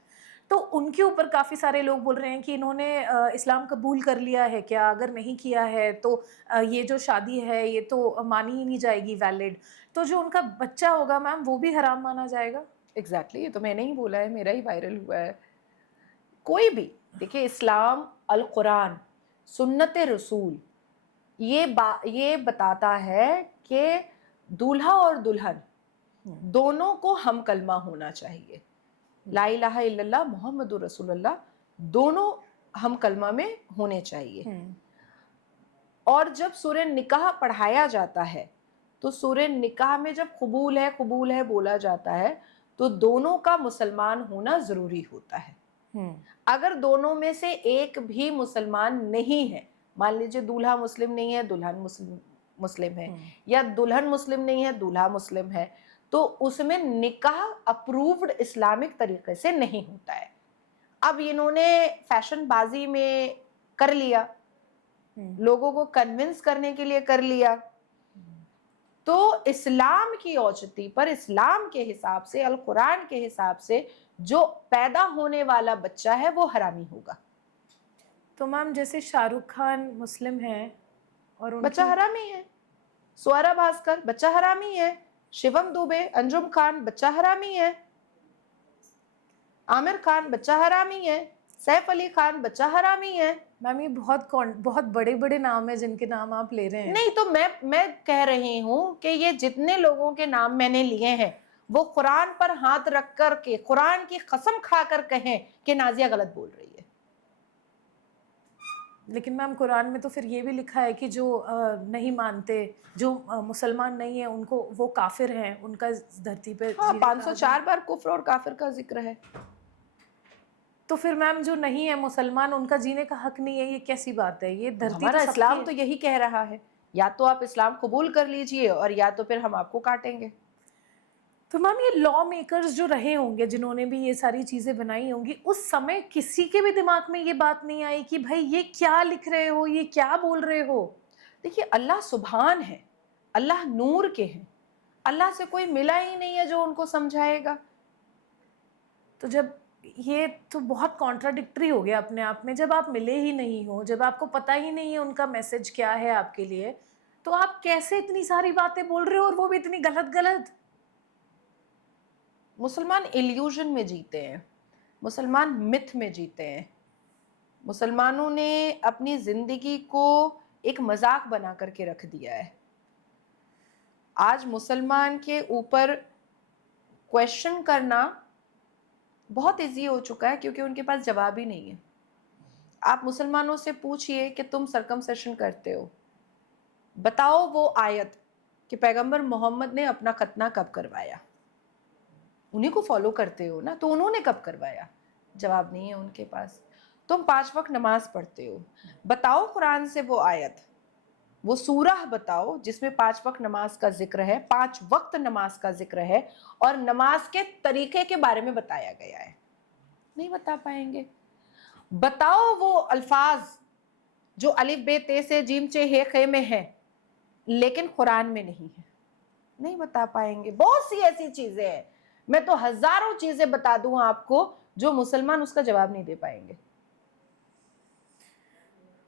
तो उनके ऊपर काफ़ी सारे लोग बोल रहे हैं कि इन्होंने इस्लाम कबूल कर लिया है क्या, अगर नहीं किया है तो ये जो शादी है ये तो मानी ही नहीं जाएगी वैलिड, तो जो उनका बच्चा होगा मैम वो भी हराम माना जाएगा। एग्जैक्टली, ये तो मैंने ही बोला है, मेरा ही वायरल हुआ है। कोई भी देखिए, इस्लाम, अल कुरान, सुन्नत रसूल, ये बताता है कि दूल्हा और दुल्हन दोनों को हम कलमा होना चाहिए। ला इलाहा इल्लल्लाह मुहम्मदुर रसूलुल्लाह, दोनों हम कलमा में होने चाहिए। और जब सूरह निकाह पढ़ाया जाता है तो सूरह निकाह में जब कबूल है बोला जाता है तो दोनों का मुसलमान होना जरूरी होता है। अगर दोनों में से एक भी मुसलमान नहीं है, मान लीजिए दूल्हा मुस्लिम नहीं है, दुल्हन मुस्लिम है, या दुल्हन मुस्लिम नहीं है, दूल्हा मुस्लिम है, तो उसमें निकाह अप्रूव्ड इस्लामिक तरीके से नहीं होता है। अब इन्होंने फैशनबाजी में कर लिया, लोगों को कन्विंस करने के लिए कर लिया, तो इस्लाम की औचिती पर, इस्लाम के हिसाब से, अल कुरान के हिसाब से जो पैदा होने वाला बच्चा है वो हरामी होगा। तो मैम जैसे शाहरुख खान मुस्लिम है और बच्चा हरामी है, स्वरा भास्कर बच्चा हरामी है, शिवम दुबे, अंजुम खान बच्चा हरामी है, आमिर खान बच्चा हरामी है, सैफ अली खान बच्चा हरामी है। मैम ये बहुत बड़े बड़े नाम है जिनके नाम आप ले रहे हैं। नहीं, तो मैं कह रही हूं कि ये जितने लोगों के नाम मैंने लिए हैं वो कुरान पर हाथ रख कर के, कुरान की कसम खाकर कहें कि नाजिया गलत बोल रही है। लेकिन मैम कुरान में तो फिर ये भी लिखा है कि जो नहीं मानते, जो मुसलमान नहीं है, उनको वो काफिर हैं, उनका इस धरती पे 504 बार कुफ्र और काफिर का जिक्र है। तो फिर मैम जो नहीं है मुसलमान, उनका जीने का हक नहीं है, ये कैसी बात है? ये धरती हमारा तो इस्लाम तो यही कह रहा है, या तो आप इस्लाम कबूल कर लीजिए और या तो फिर हम आपको काटेंगे। तो मैम ये लॉ मेकर्स जो रहे होंगे, जिन्होंने भी ये सारी चीजें बनाई होंगी, उस समय किसी के भी दिमाग में ये बात नहीं आई कि भाई ये क्या लिख रहे हो, ये क्या बोल रहे हो? देखिए, अल्लाह सुभान है, अल्लाह नूर के हैं, अल्लाह से कोई मिला ही नहीं है जो उनको समझाएगा। तो जब ये तो बहुत कॉन्ट्राडिक्टरी हो गया अपने आप में, जब आप मिले ही नहीं हो, जब आपको पता ही नहीं है उनका मैसेज क्या है आपके लिए, तो आप कैसे इतनी सारी बातें बोल रहे हो और वो भी इतनी गलत गलत? मुसलमान इल्यूजन में जीते हैं, मुसलमान मिथ में जीते हैं। मुसलमानों ने अपनी जिंदगी को एक मजाक बना करके रख दिया है। आज मुसलमान के ऊपर क्वेश्चन करना बहुत इजी हो चुका है क्योंकि उनके पास जवाब ही नहीं है। आप मुसलमानों से पूछिए कि तुम सर्कमसेशन करते हो, बताओ वो आयत कि पैगंबर मोहम्मद ने अपना खतना कब करवाया। उन्हीं को फॉलो करते हो ना, तो उन्होंने कब करवाया? जवाब नहीं है उनके पास। तुम 5 वक्त नमाज पढ़ते हो, बताओ कुरान से वो आयत, वो सूरह बताओ जिसमें 5 वक्त नमाज का जिक्र है, 5 वक्त नमाज का जिक्र है और नमाज के तरीके के बारे में बताया गया है। नहीं बता पाएंगे। बताओ वो अल्फाज जो अलिफ बे ते से जीम चे हे खे में है लेकिन कुरान में नहीं है, नहीं बता पाएंगे। बहुत सी ऐसी चीजें हैं, मैं तो हजारों चीजें बता दूं आपको जो मुसलमान उसका जवाब नहीं दे पाएंगे।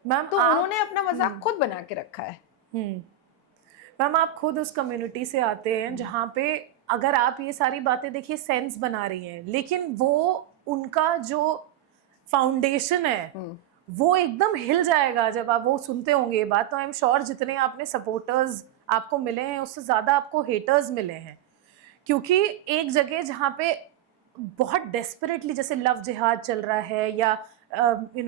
मैम तो उन्होंने अपना मजाक खुद बना के रखा है। मैम आप खुद उस कम्युनिटी से आते हैं जहाँ पे अगर आप ये सारी बातें देखिए सेंस बना रही हैं, लेकिन वो उनका जो फाउंडेशन है वो एकदम हिल जाएगा जब आप वो सुनते होंगे ये बात। तो आई एम श्योर जितने आपने सपोर्टर्स आपको मिले हैं उससे ज़्यादा आपको हेटर्स मिले हैं, क्योंकि एक जगह जहाँ पे बहुत डेस्परेटली जैसे लव जिहाद चल रहा है या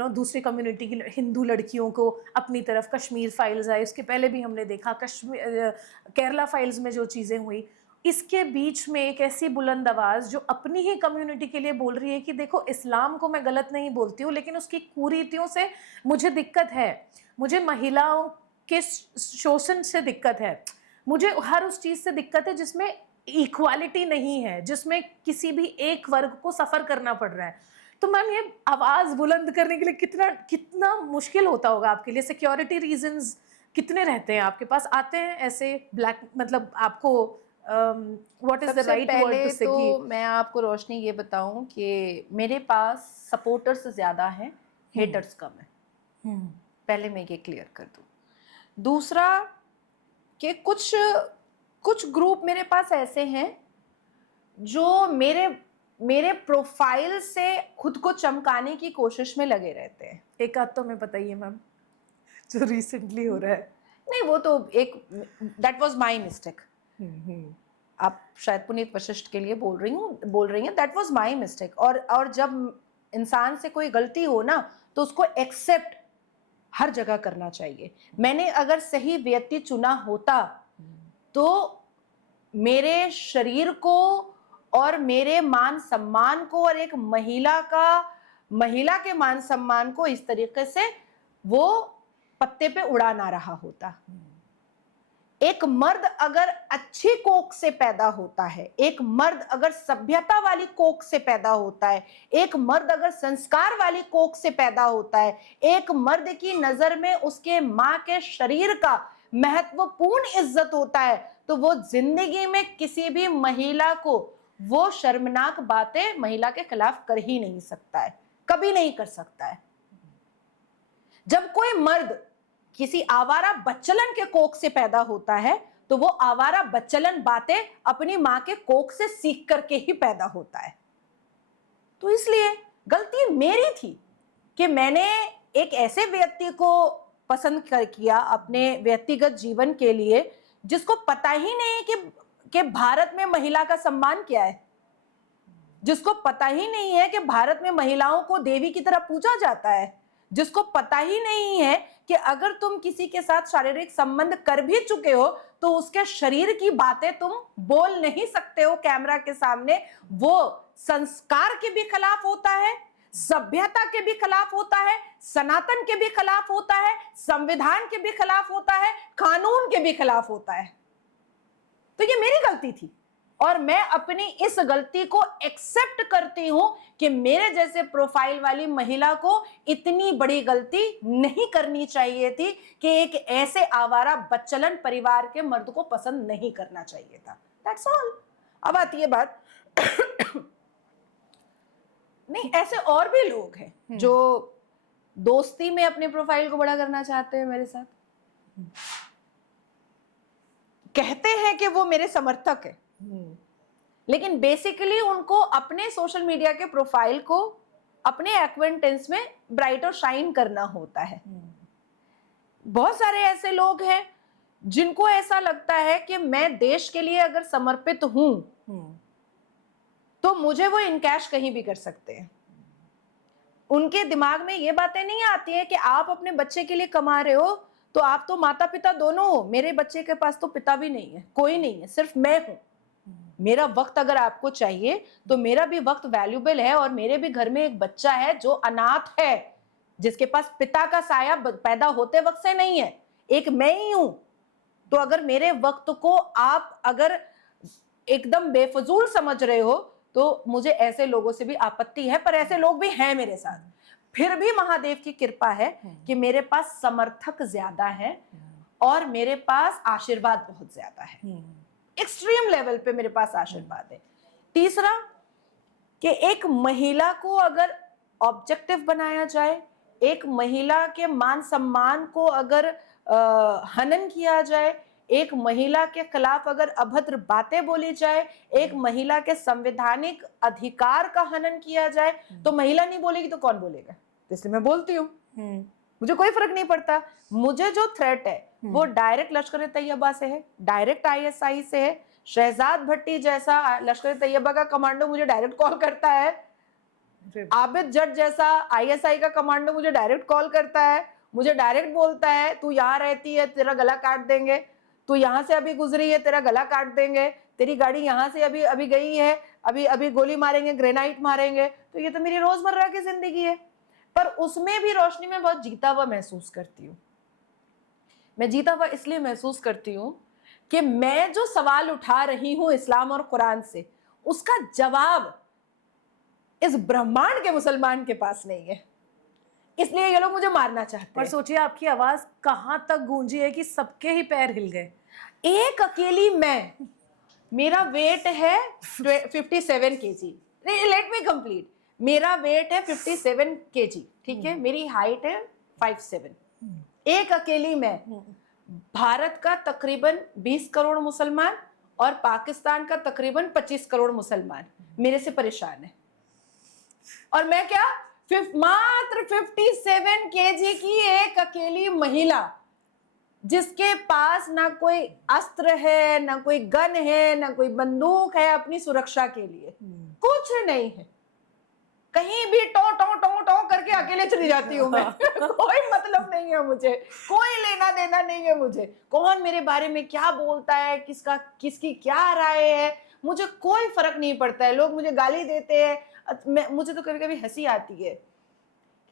दूसरी कम्युनिटी की हिंदू लड़कियों को अपनी तरफ, कश्मीर फाइल्स आए, उसके पहले भी हमने देखा केरला फाइल्स में जो चीज़ें हुई, इसके बीच में एक ऐसी बुलंद आवाज़ जो अपनी ही कम्युनिटी के लिए बोल रही है कि देखो इस्लाम को मैं गलत नहीं बोलती हूँ लेकिन उसकी कुरीतियों से मुझे दिक्कत है, मुझे महिलाओं के शोषण से दिक्कत है, मुझे हर उस चीज़ से दिक्कत है जिसमें इक्वालिटी नहीं है, जिसमें किसी भी एक वर्ग को सफ़र करना पड़ रहा है। तो मैम ये आवाज़ बुलंद करने के लिए कितना कितना मुश्किल होता होगा आपके लिए? सिक्योरिटी रीजंस कितने रहते हैं आपके पास? आते हैं ऐसे ब्लैक, मतलब आपको व्हाट इज द सबसे राइट वर्ड पहले टू से तो मैं आपको रोशनी ये बताऊं कि मेरे पास सपोर्टर्स ज़्यादा हैं, हेटर्स कम है। पहले मैं ये क्लियर कर दूं। दूसरा कि कुछ कुछ ग्रुप मेरे पास ऐसे हैं जो मेरे प्रोफाइल से खुद को चमकाने की कोशिश में लगे रहते हैं। एक आध तो हमें बताइए मैम, जो रिसेंटली हो रहा है। नहीं, वो तो एक दैट वाज माय मिस्टेक। आप शायद पुनीत वशिष्ठ के लिए बोल रही हैं, दैट वाज माय मिस्टेक। और जब इंसान से कोई गलती हो ना तो उसको एक्सेप्ट हर जगह करना चाहिए। मैंने अगर सही व्यक्ति चुना होता तो मेरे शरीर को और मेरे मान सम्मान को और एक महिला के मान सम्मान को इस तरीके से वो पत्ते पे उड़ा ना रहा होता। एक मर्द अगर अच्छी कोख से पैदा होता है, एक मर्द अगर सभ्यता वाली कोख से पैदा होता है, एक मर्द अगर संस्कार वाली कोख से पैदा होता है, एक मर्द की नजर में उसके माँ के शरीर का महत्वपूर्ण इज्जत होता है, तो वो जिंदगी में किसी भी महिला को वो शर्मनाक बातें महिला के खिलाफ कर ही नहीं सकता है, कभी नहीं कर सकता है। जब कोई मर्द किसी आवारा बच्चलन के कोख से पैदा होता है तो वो आवारा बच्चलन बातें अपनी मां के कोख से सीख करके ही पैदा होता है। तो इसलिए गलती मेरी थी कि मैंने एक ऐसे व्यक्ति को पसंद किया अपने व्यक्तिगत जीवन के लिए जिसको पता ही नहीं कि भारत में महिला का सम्मान क्या है, जिसको पता ही नहीं है कि भारत में महिलाओं को देवी की तरह पूजा जाता है, जिसको पता ही नहीं है कि अगर तुम किसी के साथ शारीरिक संबंध कर भी चुके हो तो उसके शरीर की बातें तुम बोल नहीं सकते हो कैमरा के सामने। वो संस्कार के भी खिलाफ होता है, सभ्यता के भी खिलाफ होता है, सनातन के भी खिलाफ होता है, संविधान के भी खिलाफ होता है, कानून के भी खिलाफ होता है। तो ये मेरी गलती थी और मैं अपनी इस गलती को एक्सेप्ट करती हूं कि मेरे जैसे प्रोफाइल वाली महिला को इतनी बड़ी गलती नहीं करनी चाहिए थी कि एक ऐसे आवारा बच्चलन परिवार के मर्द को पसंद नहीं करना चाहिए था। That's all. अब आती है बात नहीं, ऐसे और भी लोग हैं जो दोस्ती में अपने प्रोफाइल को बड़ा करना चाहते हैं मेरे साथ, कहते हैं कि वो मेरे समर्थक है, लेकिन बेसिकली उनको अपने सोशल मीडिया के प्रोफाइल को अपने एक्वेंटेंस में ब्राइट और शाइन करना होता है। बहुत सारे ऐसे लोग हैं जिनको ऐसा लगता है कि मैं देश के लिए अगर समर्पित हूं तो मुझे वो इनकैश कहीं भी कर सकते हैं। उनके दिमाग में ये बातें नहीं आती हैं कि आप अपने बच्चे के लिए कमा रहे हो तो आप तो माता पिता दोनों हो। मेरे बच्चे के पास तो पिता भी नहीं है, कोई नहीं है, सिर्फ मैं हूं। मेरा वक्त अगर आपको चाहिए तो मेरा भी वक्त वैल्यूबल है और मेरे भी घर में एक बच्चा है जो अनाथ है, जिसके पास पिता का साया पैदा होते वक्त से नहीं है, एक मैं ही हूं। तो अगर मेरे वक्त को आप अगर एकदम बेफजूल समझ रहे हो तो मुझे ऐसे लोगों से भी आपत्ति है, पर ऐसे लोग भी हैं मेरे साथ। फिर भी महादेव की कृपा है कि मेरे पास समर्थक ज्यादा है और मेरे पास आशीर्वाद बहुत ज्यादा है, एक्सट्रीम लेवल पे मेरे पास आशीर्वाद है। तीसरा कि एक महिला को अगर ऑब्जेक्टिव बनाया जाए, एक महिला के मान सम्मान को अगर हनन किया जाए, एक महिला के खिलाफ अगर अभद्र बातें बोली जाए, एक महिला के संवैधानिक अधिकार का हनन किया जाए, तो महिला नहीं बोलेगी तो कौन बोलेगा? इसलिए मैं बोलती हूँ, मुझे कोई फर्क नहीं पड़ता। मुझे जो थ्रेट है वो डायरेक्ट लश्कर तैयबा से है, डायरेक्ट आईएसआई से है। शहजाद भट्टी जैसा लश्कर तैयबा का कमांडो मुझे डायरेक्ट कॉल करता है, आबिद जट जैसा आईएसआई का कमांडो मुझे डायरेक्ट कॉल करता है, मुझे डायरेक्ट बोलता है तू यहाँ रहती है तेरा गला काट देंगे, तू यहाँ से अभी गुजरी है तेरा गला काट देंगे, तेरी गाड़ी यहाँ से अभी अभी गई है, अभी अभी गोली मारेंगे, ग्रेनाइट मारेंगे। तो ये तो मेरी रोजमर्रा की जिंदगी है, पर उसमें भी रोशनी में बहुत जीता हुआ महसूस करती हूँ। मैं जीता हुआ इसलिए महसूस करती हूँ कि मैं जो सवाल उठा रही हूँ इस्लाम और कुरान से, उसका जवाब इस ब्रह्मांड के मुसलमान के पास नहीं है, इसलिए ये लोग मुझे मारना चाहते हैं। पर सोचिए आपकी आवाज कहां तक गूंजी है कि सबके ही पैर हिल गए। एक अकेली मैं मेरा वेट है 57 kg। Let me complete. मेरा वेट है 57 kg, ठीक है। मेरी हाइट है 5'7". एक अकेली मैं भारत का तकरीबन 20 करोड़ मुसलमान और पाकिस्तान का तकरीबन 25 करोड़ मुसलमान मेरे से परेशान है, और मैं क्या मात्र 57 kg की एक अकेली महिला, जिसके पास ना कोई अस्त्र है, ना कोई गन है, ना कोई बंदूक है अपनी सुरक्षा के लिए, कुछ नहीं है। कहीं भी टो टो टो टो करके अकेले चली जाती हूँ मैं। कोई मतलब नहीं है मुझे, कोई लेना देना नहीं है मुझे, कौन मेरे बारे में क्या बोलता है, किसकी क्या राय है, मुझे कोई फर्क नहीं पड़ता है। लोग मुझे गाली देते हैं, मुझे तो कभी कभी हंसी आती है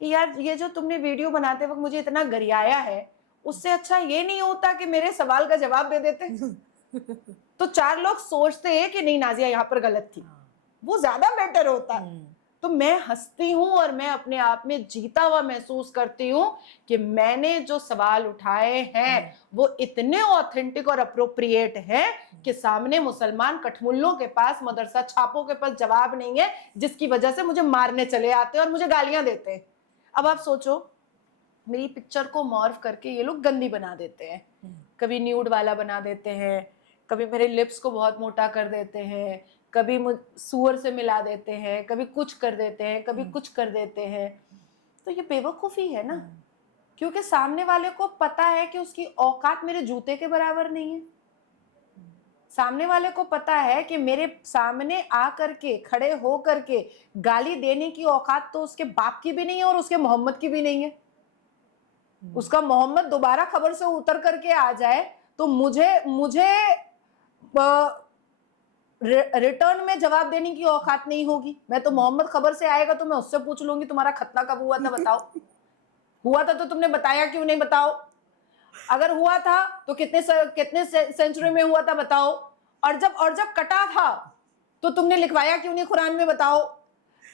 कि यार ये जो तुमने वीडियो बनाते वक्त मुझे इतना गरियाया है, उससे अच्छा ये नहीं होता कि मेरे सवाल का जवाब दे देते। तो 4 लोग सोचते हैं कि नहीं नाजिया यहाँ पर गलत थी, वो ज्यादा बेटर होता। तो मैं हंसती हूँ और मैं अपने आप में जीता हुआ महसूस करती हूँ कि मैंने जो सवाल उठाए हैं वो इतने ऑथेंटिक और अप्रोप्रिएट हैं कि सामने मुसलमान कठमुल्लों के पास, मदरसा छापों के पास जवाब नहीं है, जिसकी वजह से मुझे मारने चले आते हैं और मुझे गालियां देते हैं। अब आप सोचो, मेरी पिक्चर को मॉर्फ करके ये लोग गंदी बना देते हैं, कभी न्यूड वाला बना देते हैं, कभी मेरे लिप्स को बहुत मोटा कर देते हैं, कभी सुअर से मिला देते हैं, कभी कुछ कर देते हैं, कभी कुछ कर देते हैं। तो ये बेवकूफ़ी है ना, क्योंकि सामने वाले को पता है कि उसकी औकात मेरे जूते के बराबर नहीं है। सामने वाले को पता है कि मेरे सामने आकर के, खड़े हो करके गाली देने की औकात तो उसके बाप की भी नहीं है और उसके मोहम्मद की भी नहीं है। उसका मोहम्मद दोबारा खबर से उतर करके आ जाए तो मुझे रिटर्न में जवाब देने की औकात नहीं होगी। मैं तो मोहम्मद खबर से आएगा तो मैं उससे पूछ लूंगी तुम्हारा खतना कब हुआ था, बताओ। हुआ था तो तुमने बताया क्यों नहीं, बताओ। अगर हुआ था तो कितने सेंचुरी में हुआ था, बताओ। और जब कटा था तो तुमने लिखवाया क्यों नहीं कुरान में, बताओ।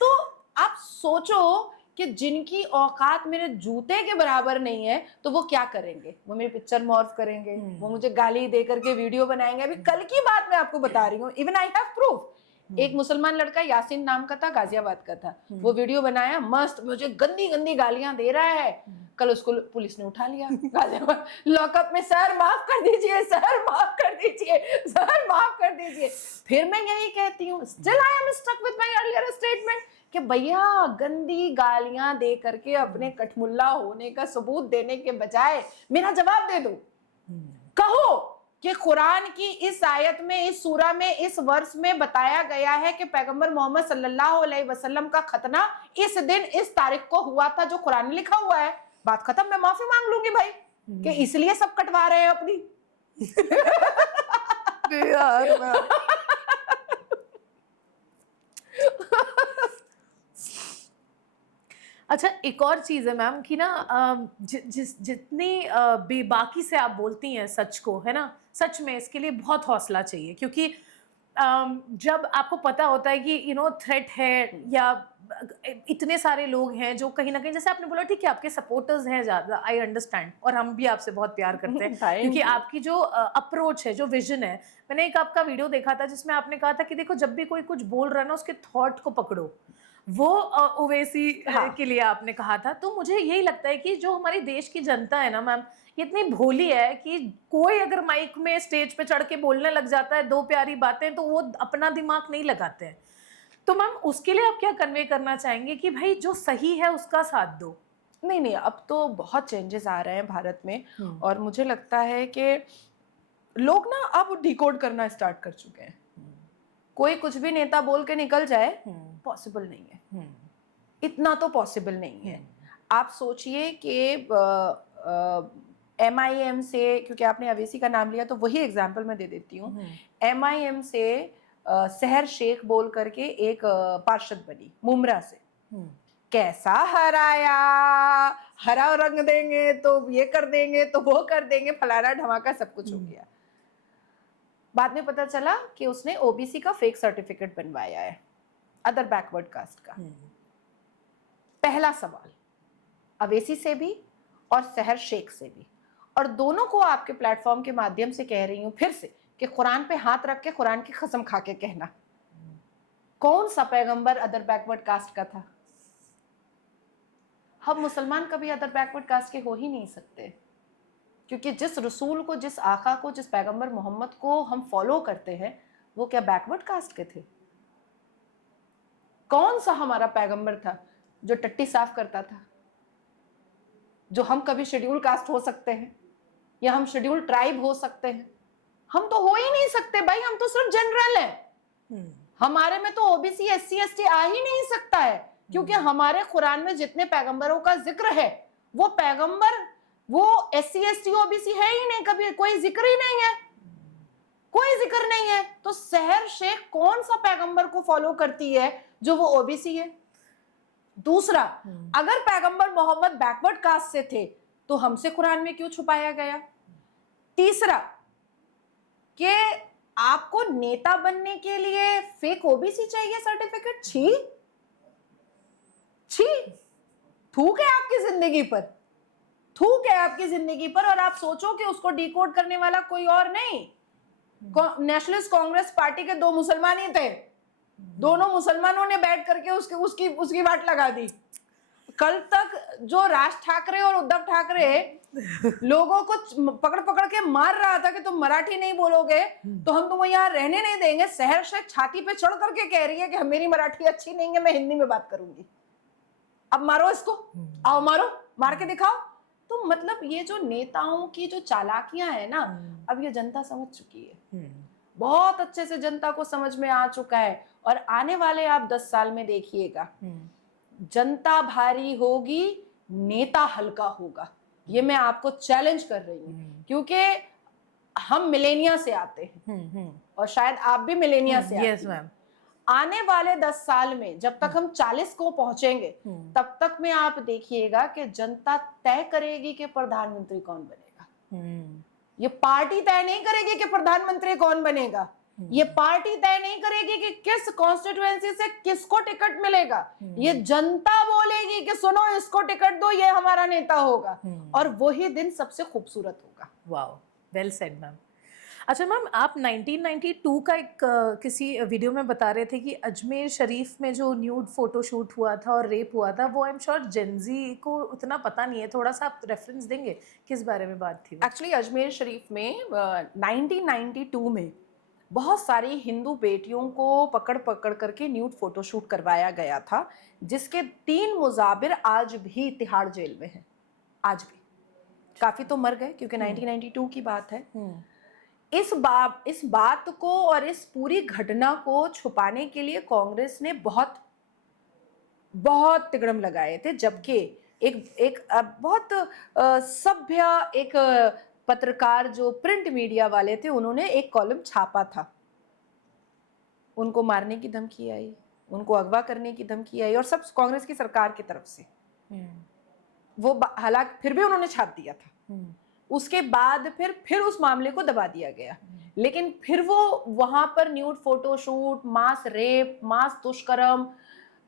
तो आप सोचो कि जिनकी औकात मेरे जूते के बराबर नहीं है तो वो क्या करेंगे, वो मेरी पिक्चर मॉर्फ करेंगे, वो मुझे गाली दे करके वीडियो बनाएंगे। अभी कल की बात मैं आपको बता रही हूँ, इवन आई हैव प्रूफ। एक मुसलमान लड़का यासीन नाम का था, गाजियाबाद का था, वो वीडियो बनाया, मस्त मुझे गंदी गंदी गालियां दे रहा है। कल उसको पुलिस ने उठा लिया गाजियाबाद लॉकअप में, सर माफ कर दीजिए, सर माफ कर दीजिए, सर माफ कर दीजिए। फिर मैं यही कहती हूँ, still I am stuck with my earlier statement कि भैया गंदी गालियां दे करके अपने कठमुल्ला होने का सबूत देने के बजाय मेरा जवाब दे दो। कहो कि कुरान की इस आयत में, इस सूरा में, इस वर्ष में बताया गया है कि पैगंबर मोहम्मद सल्लल्लाहु अलैहि वसल्लम का खतना इस दिन इस तारीख को हुआ था, जो कुरान में लिखा हुआ है। बात खत्म, मैं माफी मांग लूंगी भाई कि इसलिए सब कटवा रहे हैं अपनी। यार अच्छा, एक और चीज़ है मैम कि ना जितनी बेबाकी से आप बोलती हैं सच को, है ना, सच में इसके लिए बहुत हौसला चाहिए, क्योंकि जब आपको पता होता है कि थ्रेट है या इतने सारे लोग हैं जो कहीं ना कहीं, जैसे आपने बोला ठीक है आपके सपोर्टर्स हैं ज़्यादा, आई अंडरस्टैंड, और हम भी आपसे बहुत प्यार करते हैं क्योंकि आपकी जो अप्रोच है, जो विजन है। मैंने एक आपका वीडियो देखा था जिसमें आपने कहा था कि देखो जब भी कोई कुछ बोल रहा है ना, उसके थॉट को पकड़ो, वो ओवैसी के लिए आपने कहा था। तो मुझे यही लगता है कि जो हमारी देश की जनता है ना मैम, ये इतनी भोली है कि कोई अगर माइक में स्टेज पे चढ़ के बोलने लग जाता है 2 प्यारी बातें तो वो अपना दिमाग नहीं लगाते हैं। तो मैम उसके लिए आप क्या कन्वे करना चाहेंगे कि भाई जो सही है उसका साथ दो? नहीं, अब तो बहुत चेंजेस आ रहे हैं भारत में, और मुझे लगता है कि लोग ना अब डिकोड करना स्टार्ट कर चुके हैं। कोई कुछ भी नेता बोल के निकल जाए, पॉसिबल नहीं है, इतना तो पॉसिबल नहीं है। आप सोचिए कि MIM से, क्योंकि आपने अवैसी का नाम लिया तो वही एग्जाम्पल मैं दे देती हूँ। MIM से सहर शेख बोल करके एक पार्षद बनी मुमरा से, कैसा हराया, हरा रंग देंगे तो ये कर देंगे तो वो कर देंगे, फलाना ढमाका, सब कुछ हो गया। बाद में पता चला कि उसने OBC का फेक सर्टिफिकेट बनवाया है, अदर बैकवर्ड कास्ट का। पहला सवाल अवैसी से भी और सहर शेख से भी, और दोनों को आपके प्लेटफॉर्म के माध्यम से कह रही हूं फिर से कि कुरान पे हाथ रख के कुरान की कसम खा के कहना, कौन सा पैगंबर अदर बैकवर्ड कास्ट का था? हम मुसलमान कभी अदर बैकवर्ड कास्ट के हो ही नहीं सकते, क्योंकि जिस रसूल को, जिस आका को, जिस पैगंबर मोहम्मद को हम फॉलो करते हैं, वो क्या बैकवर्ड कास्ट के थे? कौन सा हमारा पैगंबर था जो टट्टी साफ करता था? जो हम कभी शेड्यूल कास्ट हो सकते हैं या हम शेड्यूल ट्राइब हो सकते हैं? हम तो हो ही नहीं सकते भाई, हम तो सिर्फ जनरल हैं। हमारे में तो ओबीसी, एससी, एसटी आ ही नहीं सकता है, क्योंकि हमारे कुरान में जितने पैगंबरों का जिक्र है, वो पैगंबर वो एससी, एसटी, ओबीसी है ही नहीं, कभी कोई जिक्र ही नहीं है, कोई जिक्र नहीं है। तो सहर शेख कौन सा पैगंबर को फॉलो करती है जो वो ओबीसी है? दूसरा, अगर पैगंबर मोहम्मद बैकवर्ड कास्ट से थे तो हमसे कुरान में क्यों छुपाया गया? तीसरा, कि आपको नेता बनने के लिए फेक ओबीसी चाहिए सर्टिफिकेट? छी छी, थूक है आपकी जिंदगी पर, थूक है आपकी जिंदगी पर। और आप सोचो कि उसको डिकोड करने वाला कोई और नहीं, नेशनलिस्ट कांग्रेस पार्टी के 2 मुसलमान ही थे, दोनों मुसलमानों ने बैठ करके उसकी वाट लगा दी। कल तक जो राज ठाकरे और उद्धव ठाकरे लोगों को पकड़ पकड़ के मार रहा था कि तुम मराठी नहीं बोलोगे तो हम तुमको यहाँ रहने नहीं देंगे, सहर शेख छाती पे चढ़ करके कह रही है कि मेरी मराठी अच्छी नहीं है, मैं हिंदी में बात करूंगी। अब मारो इसको, आओ मारो, मार के दिखाओ। तो मतलब ये जो नेताओं की जो चालाकियां है ना, अब ये जनता समझ चुकी है, बहुत अच्छे से जनता को समझ में आ चुका है। और आने वाले आप 10 साल में देखिएगा, जनता भारी होगी, नेता हल्का होगा। ये मैं आपको चैलेंज कर रही हूँ, क्योंकि हम मिलेनिया से आते हैं और शायद आप भी मिलेनिया से आते हैं। Yes ma'am. आने वाले 10 साल में जब तक हम 40 को पहुंचेंगे, तब तक में आप देखिएगा कि जनता तय करेगी कि प्रधानमंत्री कौन बनेगा। ये पार्टी तय नहीं करेगी कि प्रधानमंत्री कौन बनेगा, ये पार्टी तय नहीं करेगी कि किस कॉन्स्टिट्यूएंसी से किसको टिकट मिलेगा, ये जनता बोलेगी कि सुनो इसको टिकट दो, ये हमारा नेता होगा। और वही दिन सबसे खूबसूरत होगा। Wow, well said ma'am. अच्छा मैम, आप 1992 का एक किसी वीडियो में बता रहे थे कि अजमेर शरीफ में जो न्यूड फोटोशूट हुआ था और रेप हुआ था, वो आई एम श्योर जेनजी को उतना पता नहीं है, थोड़ा सा आप रेफरेंस देंगे किस बारे में बात थी? एक्चुअली अजमेर शरीफ में 1992 में बहुत सारी हिंदू बेटियों को पकड़ पकड़ करके न्यूड फोटोशूट करवाया गया था, जिसके 3 मुजाबिर आज भी तिहाड़ जेल में हैं। आज भी, काफी तो मर गए क्योंकि 1992 की बात है। इस बात को और इस पूरी घटना को छुपाने के लिए कांग्रेस ने बहुत बहुत तिगड़म लगाए थे, जबकि एक बहुत सभ्य एक पत्रकार जो प्रिंट मीडिया वाले थे, उन्होंने एक कॉलम छापा था। उनको मारने की धमकी आई, उनको अगवा करने की धमकी आई, और सब कांग्रेस की सरकार की तरफ से। वो हालांकि फिर भी उन्होंने छाप दिया था। उसके बाद फिर उस मामले को दबा दिया गया, लेकिन फिर वो वहां पर न्यूड फोटोशूट, मास रेप, मास दुष्कर्म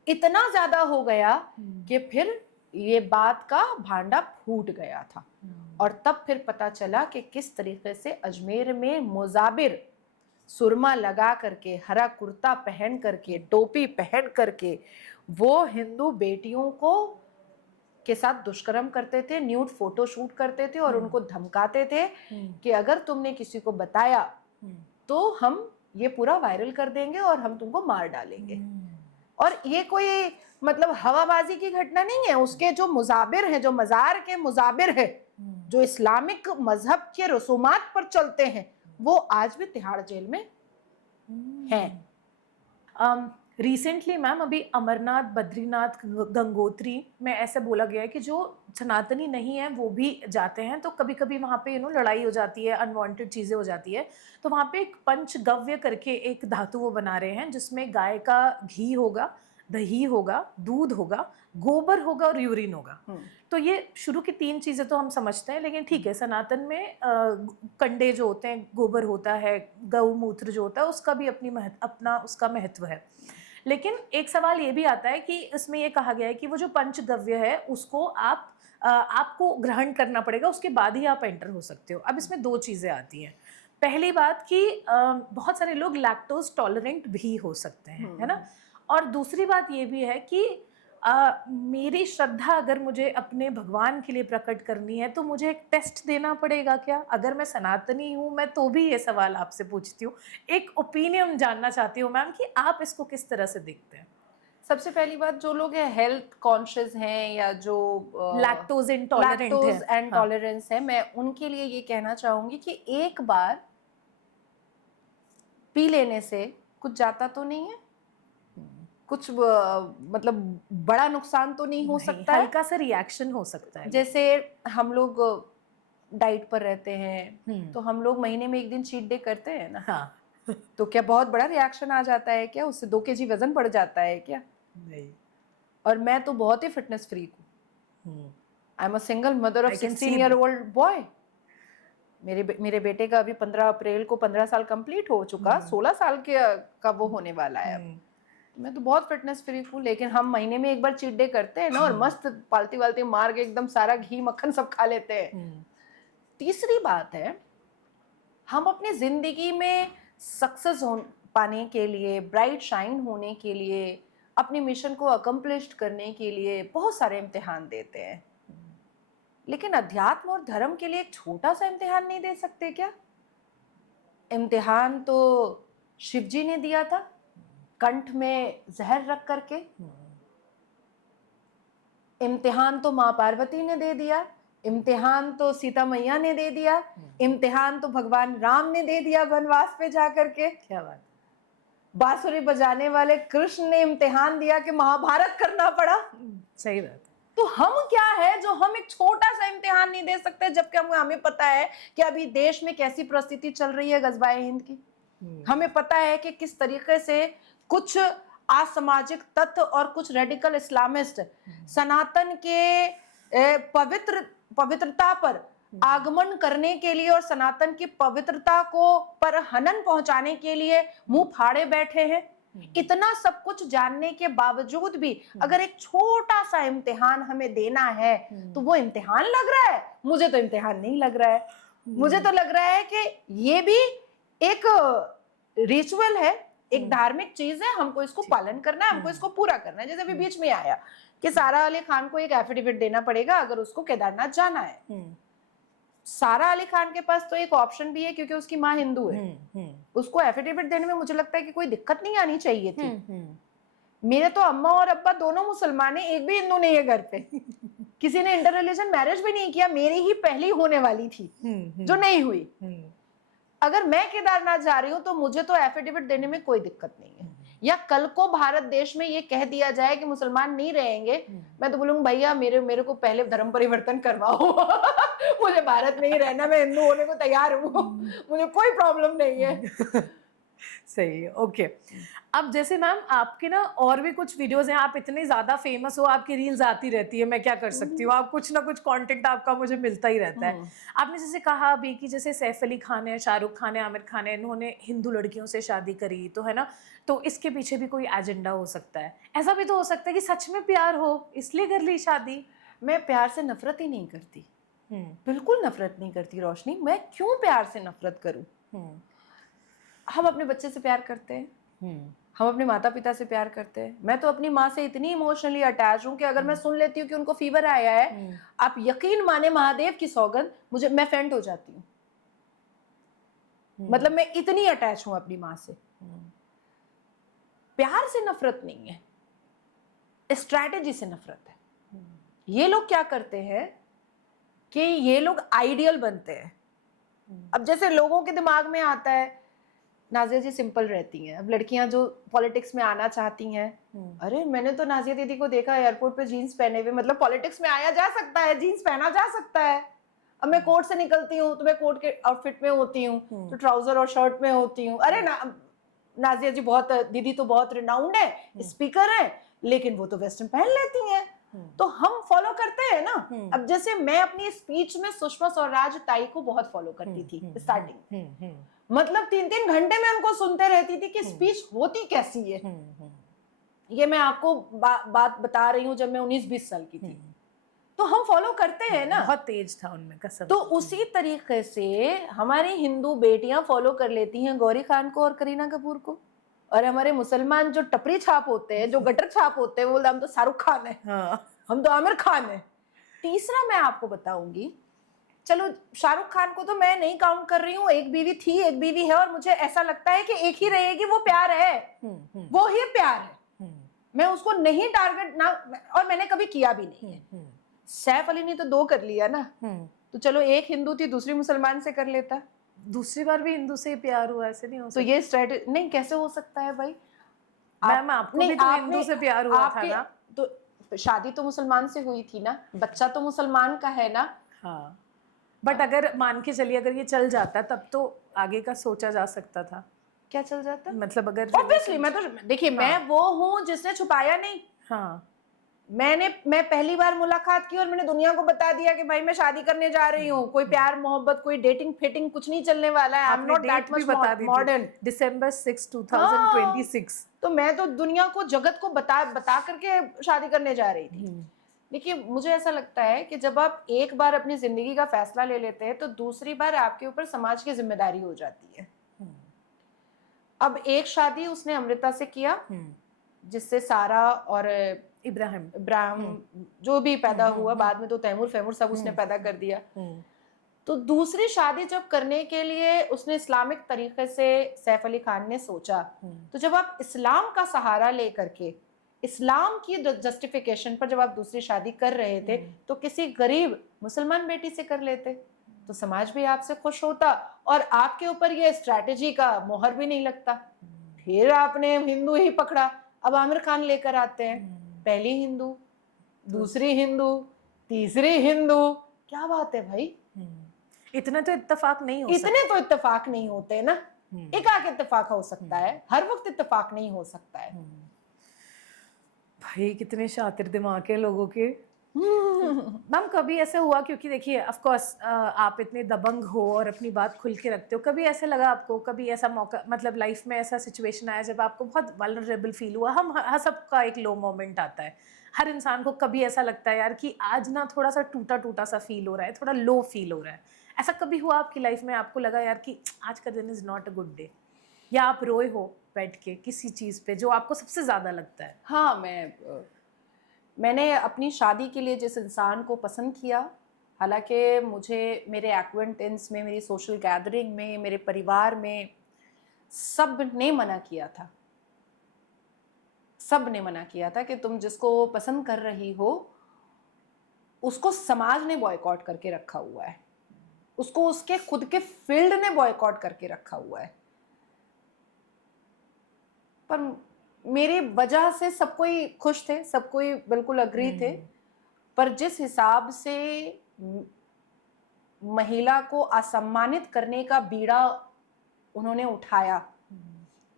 इतना ज्यादा हो गया कि फिर ये बात का भांडा फूट गया था। और तब फिर पता चला कि किस तरीके से अजमेर में मुजाबिर सुरमा लगा करके, हरा कुर्ता पहन करके, टोपी पहन करके वो हिंदू बेटियों को के साथ दुष्कर्म करते थे, न्यूड फोटो शूट करते थे और उनको धमकाते थे कि अगर तुमने किसी को बताया तो हम ये पूरा वायरल कर देंगे और हम तुमको मार डालेंगे। और ये कोई मतलब हवाबाजी की घटना नहीं है। उसके जो मुजाबिर हैं, जो मज़ार के मुजाबिर है, जो इस्लामिक मजहब के रसूमात पर चलते हैं, वो आज भी तिहाड़ जेल में हैं। रिसेंटली मैम अभी अमरनाथ, बद्रीनाथ, गंगोत्री में ऐसे बोला गया है कि जो सनातनी नहीं है वो भी जाते हैं, तो कभी कभी वहाँ पे लड़ाई हो जाती है, अनवांटेड चीज़ें हो जाती है। तो वहाँ पे एक पंचगव्य करके एक धातु वो बना रहे हैं, जिसमें गाय का घी होगा, दही होगा, दूध होगा, गोबर होगा और यूरिन होगा। तो ये शुरू की 3 चीज़ें तो हम समझते हैं, लेकिन ठीक है, सनातन में कंडे जो होते हैं, गोबर होता है, गौमूत्र जो होता है, उसका भी अपना उसका महत्व है। लेकिन एक सवाल ये भी आता है कि इसमें ये कहा गया है कि वो जो पंचगव्य है उसको आपको ग्रहण करना पड़ेगा, उसके बाद ही आप एंटर हो सकते हो। अब इसमें 2 चीज़ें आती हैं। पहली बात कि बहुत सारे लोग लैक्टोज टॉलरेंट भी हो सकते हैं, है ना। और दूसरी बात ये भी है कि मेरी श्रद्धा अगर मुझे अपने भगवान के लिए प्रकट करनी है तो मुझे एक टेस्ट देना पड़ेगा क्या? अगर मैं सनातनी हूँ, मैं तो भी ये सवाल आपसे पूछती हूँ, एक ओपिनियन जानना चाहती हूँ मैम कि आप इसको किस तरह से देखते हैं? सबसे पहली बात, जो लोग हेल्थ कॉन्शियस हैं या जो लैक्टोज इंटॉलरेंट है, लैक्टोज एंड हाँ, टॉलरेंस है, मैं उनके लिए ये कहना चाहूंगी कि एक बार पी लेने से कुछ जाता तो नहीं है, कुछ मतलब बड़ा नुकसान तो नहीं हो सकता है। हल्का सा रिएक्शन हो सकता है। जैसे हम लोग डाइट पर रहते हैं तो हम लोग महीने में एक दिन चीट डे करते हैं ना, हाँ, तो क्या बहुत बड़ा रिएक्शन आ जाता है क्या? उससे 2 kg वजन बढ़ जाता है क्या? नहीं। और मैं तो बहुत ही फिटनेस फ्रीक हूँ। I am a single mother of I can 16 see year old boy. मेरे बेटे का अभी 15 अप्रैल को 15 साल कंप्लीट हो चुका, 16 साल का वो होने वाला है अब। मैं तो बहुत फिटनेस फ्रीक हूँ, लेकिन हम महीने में एक बार चीट डे करते हैं ना, और मस्त पालती वालती मार के एकदम सारा घी मक्खन सब खा लेते हैं। तीसरी बात है, हम अपनी जिंदगी में सक्सेस पाने के लिए, ब्राइट शाइन होने के लिए, अपनी मिशन को अकम्प्लिश करने के लिए बहुत सारे इम्तिहान देते हैं, लेकिन अध्यात्म और धर्म के लिए एक छोटा सा इम्तिहान नहीं दे सकते क्या? इम्तिहान तो शिव जी ने दिया था, कंठ में जहर रख करके। इम्तिहान तो माँ पार्वती ने दे दिया, इम्तिहान तो सीता मैया ने दे दिया, इम्तिहान तो भगवान राम ने दे दिया वनवास पे जा करके। क्या बात। बांसुरी बजाने वाले कृष्ण ने इम्तिहान दिया कि महाभारत करना पड़ा। सही बात। तो हम क्या है जो हम एक छोटा सा इम्तिहान नहीं दे सकते, जबकि हमें पता है कि अभी देश में कैसी परिस्थिति चल रही है गजबाए हिंद की। हमें पता है कि किस तरीके से कुछ असामाजिक तत्व और कुछ रेडिकल इस्लामिस्ट सनातन के पवित्रता पर आगमन करने के लिए और सनातन की पवित्रता को पर हनन पहुंचाने के लिए मुंह फाड़े बैठे हैं। इतना सब कुछ जानने के बावजूद भी अगर एक छोटा सा इम्तिहान हमें देना है तो वो इम्तिहान लग रहा है? मुझे तो इम्तिहान नहीं लग रहा है। मुझे तो लग रहा है कि ये भी एक रिचुअल है, एक धार्मिक चीज है, हमको इसको पालन करना है, हमको इसको पूरा करना है। जैसे अभी बीच में आया कि सारा अली खान को एक एफिडेविट देना पड़ेगा अगर उसको केदारनाथ जाना है। सारा अली खान के पास तो एक ऑप्शन भी है क्योंकि उसकी माँ हिंदू है, उसको एफिडेविट देने में मुझे लगता है कि कोई दिक्कत नहीं आनी चाहिए थी। मेरे तो अम्मा और अब्बा दोनों मुसलमान हैं, एक भी हिंदू नहीं है घर पे। किसी ने इंटर रिलीजन मैरिज भी नहीं किया, मेरी ही पहली होने वाली थी जो नहीं हुई। अगर मैं केदारनाथ जा रही हूँ तो मुझे तो एफिडेविट देने में कोई दिक्कत नहीं है। या कल को भारत देश में ये कह दिया जाए कि मुसलमान नहीं रहेंगे, मैं तो बोलूंगी भैया मेरे को पहले धर्म परिवर्तन करवाओ। मुझे भारत में ही रहना, मैं हिंदू होने को तैयार हूँ, मुझे कोई प्रॉब्लम नहीं है। सही है, ओके। अब जैसे मैम आपके ना और भी कुछ वीडियोस हैं, आप इतने ज्यादा फेमस हो, आपकी रील्स आती रहती है, मैं क्या कर सकती हूँ, आप कुछ ना कुछ कंटेंट आपका मुझे मिलता ही रहता है। आपने जैसे कहा अभी कि जैसे सैफ अली खान है, शाहरुख खान है, आमिर खान है, इन्होंने हिंदू लड़कियों से शादी करी, तो है ना, तो इसके पीछे भी कोई एजेंडा हो सकता है। ऐसा भी तो हो सकता है कि सच में प्यार हो इसलिए कर ली शादी। मैं प्यार से नफरत ही नहीं करती, बिल्कुल नफरत नहीं करती रोशनी। मैं क्यों प्यार से नफरत करूं? हम अपने बच्चे से प्यार करते हैं, हम अपने माता पिता से प्यार करते हैं। मैं तो अपनी माँ से इतनी इमोशनली अटैच हूँ कि अगर मैं सुन लेती हूँ कि उनको फीवर आया है, आप यकीन माने महादेव की सौगंध, मैं फेंट हो जाती हूँ। मतलब मैं इतनी अटैच हूँ अपनी माँ से। प्यार से नफरत नहीं है, स्ट्रैटेजी से नफरत है। ये लोग क्या करते हैं कि ये लोग आइडियल बनते हैं। अब जैसे लोगों के दिमाग में आता है नाजिया जी सिंपल रहती हैं, अब लड़कियां जो पॉलिटिक्स में आना चाहती हैं, अरे मैंने तो नाजिया दीदी को देखा एयरपोर्ट पे जीन्स पहने हुए, मतलब पॉलिटिक्स में आया जा सकता है, जीन्स पहना जा सकता है। अब मैं कोर्ट से निकलती हूँ तो मैं कोर्ट के आउटफिट में होती हूँ, तो ट्राउजर और शर्ट में होती हूँ। अरे नाजिया जी दीदी तो बहुत रिनाउंड है, स्पीकर है, लेकिन वो तो वेस्टर्न पहन लेती हैं, तो हम फॉलो करते हैं ना। अब जैसे मैं अपनी स्पीच में सुषमा स्वराज ताई को बहुत फॉलो करती थी स्टार्टिंग, मतलब 3-3 घंटे में उनको सुनते रहती थी कि स्पीच होती कैसी है। ये मैं आपको बात बता रही हूँ जब मैं 19-20 साल की थी। तो हम फॉलो करते हैं ना। बहुत तेज था उनमें कसम। तो उसी तरीके से हमारी हिंदू बेटियां फॉलो कर लेती हैं गौरी खान को और करीना कपूर को, और हमारे मुसलमान जो टपरी छाप होते हैं, जो गटर छाप होते हैं, वो बोलते हैं हम तो शाहरुख खान है, हाँ हम तो आमिर खान है। तीसरा मैं आपको बताऊंगी, चलो शाहरुख खान को तो मैं नहीं काउंट कर रही हूँ, एक बीवी थी, एक बीवी है, और मुझे ऐसा लगता है कि एक ही रहेगी, वो प्यार है, वो ही प्यार है। मैं उसको नहीं टारगेट ना, और मैंने कभी किया भी नहीं है। सैफ अली ने तो 2 कर लिया ना, तो चलो एक हिंदू थी, दूसरी मुसलमान से कर लेता। दूसरी बार भी हिंदू से ही प्यार हुआ, ऐसे नहीं हो तो सकता। ये स्ट्रेटेजी नहीं, कैसे हो सकता है भाई? मैम आपको भी तो हिंदू से प्यार हुआ था ना? तो शादी तो मुसलमान से हुई थी ना, बच्चा तो मुसलमान का है ना। हाँ बट अगर मान के चलिए अगर ये चल जाता तब तो आगे का सोचा जा सकता था। क्या चल जाता? मतलब अगर ऑब्वियसली मैं तो देखिए, मैं वो हूँ जिसने छुपाया नहीं। हाँ मैं पहली बार मुलाकात की और मैंने दुनिया को बता दिया कि भाई मैं शादी करने जा रही हूँ, कोई प्यार मोहब्बत, कोई डेटिंग फिटिंग कुछ नहीं चलने वाला है। I am not that much modern. December 6, 2026। तो मैं तो दुनिया को, जगत को बता करके शादी करने जा रही थी। देखिए, मुझे ऐसा लगता है कि जब आप एक बार अपनी जिंदगी का फैसला ले लेते हैं तो दूसरी बार आपके ऊपर समाज की जिम्मेदारी हो जाती है। अब एक शादी उसने अमृता से किया, जिससे सारा और इब्राहिम जो भी पैदा हुआ, बाद में तो तैमूर फैमूर सब उसने पैदा कर दिया। तो दूसरी शादी जब करने के लिए उसने इस्लामिक तरीके से सैफ अली खान ने सोचा, तो जब आप इस्लाम का सहारा लेकर के, इस्लाम की जस्टिफिकेशन पर जब आप दूसरी शादी कर रहे थे, तो किसी गरीब मुसलमान बेटी से कर लेते तो समाज भी आपसे खुश होता और आपके ऊपर ये स्ट्रैटेजी का मोहर भी नहीं लगता। फिर आपने हिंदू ही पकड़ा, अब आमिर खान लेकर आते हैं, पहली हिंदू, दूसरी हिंदू, तीसरी हिंदू। क्या बात है भाई, इतना तो इत्तेफाक नहीं हो सकता। इतने तो इत्तेफाक नहीं होते ना, एक आध इत्तेफाक हो सकता है, हर वक्त इत्तेफाक नहीं हो सकता है। भाई कितने शातिर दिमाग के लोगों के। मैम कभी ऐसे हुआ, क्योंकि देखिए ऑफ कोर्स आप इतने दबंग हो और अपनी बात खुल के रखते हो, कभी ऐसे लगा आपको, कभी ऐसा मौका, मतलब लाइफ में ऐसा सिचुएशन आया जब आपको बहुत वल्नरेबल फील हुआ? हम हर सबका एक लो मोमेंट आता है, हर इंसान को कभी ऐसा लगता है यार कि आज ना थोड़ा सा टूटा टूटा सा फील हो रहा है, थोड़ा लो फील हो रहा है। ऐसा कभी हुआ आपकी लाइफ में, आपको लगा यार कि आज का दिन is not a good day, या आप रोए हो बैठ के किसी चीज़ पे जो आपको सबसे ज़्यादा लगता है? हाँ, मैंने अपनी शादी के लिए जिस इंसान को पसंद किया, हालांकि मुझे मेरे एक्वेंटेंस में, मेरी सोशल गैदरिंग में, मेरे परिवार में सब ने मना किया था, सब ने मना किया था कि तुम जिसको पसंद कर रही हो उसको समाज ने बॉयकॉट करके रखा हुआ है, उसको उसके खुद के फील्ड ने बॉयकॉट करके रखा हुआ है। पर मेरी वजह से सब कोई खुश थे, सब कोई बिल्कुल अग्री थे। पर जिस हिसाब से महिला को असम्मानित करने का बीड़ा उन्होंने उठाया,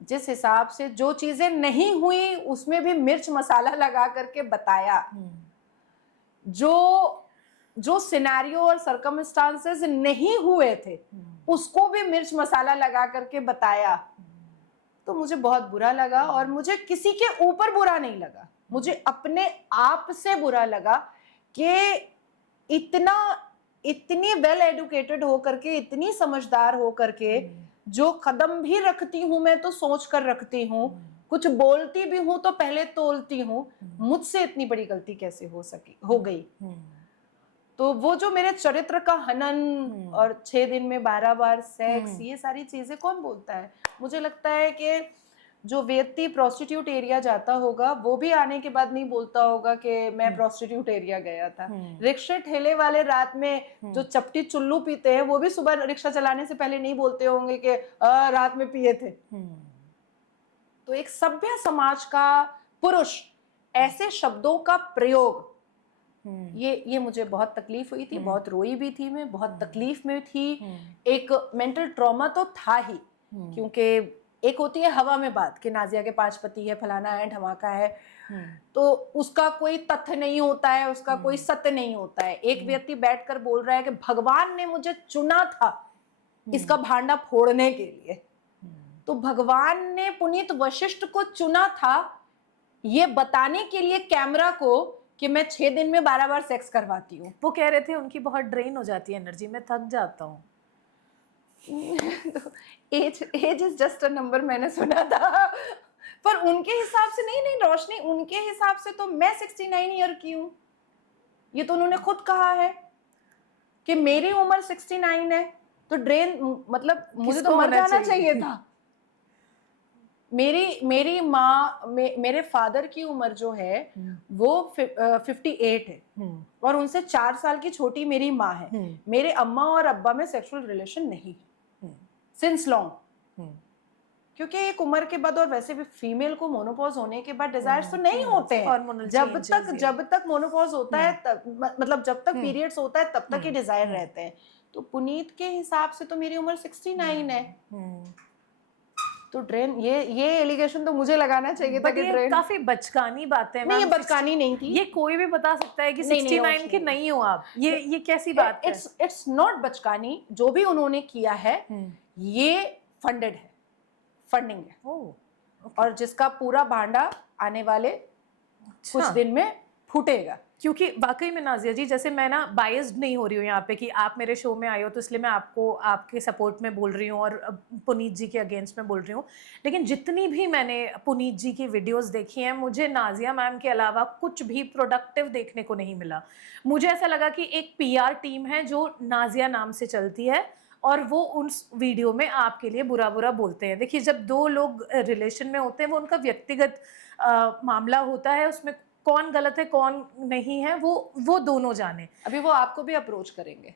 जिस हिसाब से जो चीजें नहीं हुई उसमें भी मिर्च मसाला लगा करके बताया, जो सिनेरियो और सर्कमस्टांसेस नहीं हुए थे उसको भी मिर्च मसाला लगा करके बताया, तो मुझे बहुत बुरा लगा। और मुझे किसी के ऊपर बुरा नहीं लगा, मुझे अपने आप से बुरा लगा कि इतनी वेल एडुकेटेड हो करके, इतनी समझदार हो करके जो कदम भी रखती हूँ मैं तो सोच कर रखती हूँ, कुछ बोलती भी हूँ तो पहले तोलती हूँ, मुझसे इतनी बड़ी गलती कैसे हो गई। तो वो जो मेरे चरित्र का हनन और 6 दिन में 12 बार सेक्स, ये सारी चीजें कौन बोलता है? मुझे लगता है कि जो व्यक्ति प्रोस्टिट्यूट एरिया जाता होगा वो भी आने के बाद नहीं बोलता होगा कि मैं प्रोस्टिट्यूट एरिया गया था। रिक्शे ठेले वाले रात में जो चपटी चुल्लू पीते हैं वो भी सुबह रिक्शा चलाने से पहले नहीं बोलते होंगे कि रात में पिए थे। तो एक सभ्य समाज का पुरुष ऐसे शब्दों का प्रयोग, ये मुझे बहुत तकलीफ हुई थी, बहुत रोई भी थी मैं, बहुत तकलीफ में थी। एक मेंटल ट्रॉमा तो था ही, क्योंकि एक होती है हवा में बात कि नाजिया के 5 पति है, फलाना है, धमाका है, तो उसका कोई तथ्य नहीं होता है, उसका कोई सत्य नहीं होता है। एक व्यक्ति बैठकर बोल रहा है कि भगवान ने मुझे चुना था इसका भांडा फोड़ने के लिए, तो भगवान ने पुनीत वशिष्ठ को चुना था ये बताने के लिए कैमरा को कि मैं 6 दिन में 12 बार सेक्स करवाती हूँ। वो कह रहे थे उनकी बहुत ड्रेन हो जाती है एनर्जी, मैं थक जाता हूँ। Age is just a number, मैंने सुना था। पर उनके हिसाब से नहीं, नहीं रोशनी, उनके हिसाब से तो मैं 69 ईयर की हूँ। ये तो उन्होंने खुद कहा है कि मेरी उम्र 69 है, तो ड्रेन मतलब मुझे तो किसको मर होना जाना चाहिए? चाहिए था। मेरी माँ, मेरे फादर की उम्र जो है वो 58 है, और उनसे 4 साल की छोटी मेरी माँ है। मेरे अम्मा और अब्बा में सेक्सुअल रिलेशन नहीं है सिंस लॉन्ग, क्योंकि एक उम्र के बाद, और वैसे भी फीमेल को मोनोपॉज होने के बाद डिजायर्स तो नहीं होते हैं। Hormonal जब changes, जब तक मोनोपॉज होता है मतलब जब तक पीरियड्स होता है तब तक ही डिजायर रहते हैं। तो पुनीत के हिसाब से तो मेरी उम्र 69 है। तो ड्रेन, ये एलिगेशन तो मुझे लगाना चाहिए था बट कि ये ड्रेन, काफी बचकानी बात है नहीं ये मैम। बचकानी नहीं थी। ये कोई भी बता सकता है कि नहीं, नहीं, 69 के रोशनी। नहीं हो आप। ये कैसी बात है? इट्स नॉट बचकानी। जो भी उन्होंने किया है ये फंडेड है, फंडिंग है। ओह, और जिसका पूरा भांडा आने वाले कुछ दिन में फूटेगा। क्योंकि वाकई में नाजिया जी, जैसे मैं ना बायस्ड नहीं हो रही हूँ यहाँ पे कि आप मेरे शो में आए हो तो इसलिए मैं आपको आपके सपोर्ट में बोल रही हूँ और पुनीत जी के अगेंस्ट में बोल रही हूँ, लेकिन जितनी भी मैंने पुनीत जी की वीडियोस देखी हैं, मुझे नाजिया मैम के अलावा कुछ भी प्रोडक्टिव देखने को नहीं मिला। मुझे ऐसा लगा कि एक PR टीम है जो नाजिया नाम से चलती है और वो उस वीडियो में आपके लिए बुरा बुरा बोलते हैं। देखिए, जब दो लोग रिलेशन में होते हैं वो उनका व्यक्तिगत मामला होता है, उसमें कौन गलत है कौन नहीं है वो दोनों जाने। अभी वो आपको भी अप्रोच करेंगे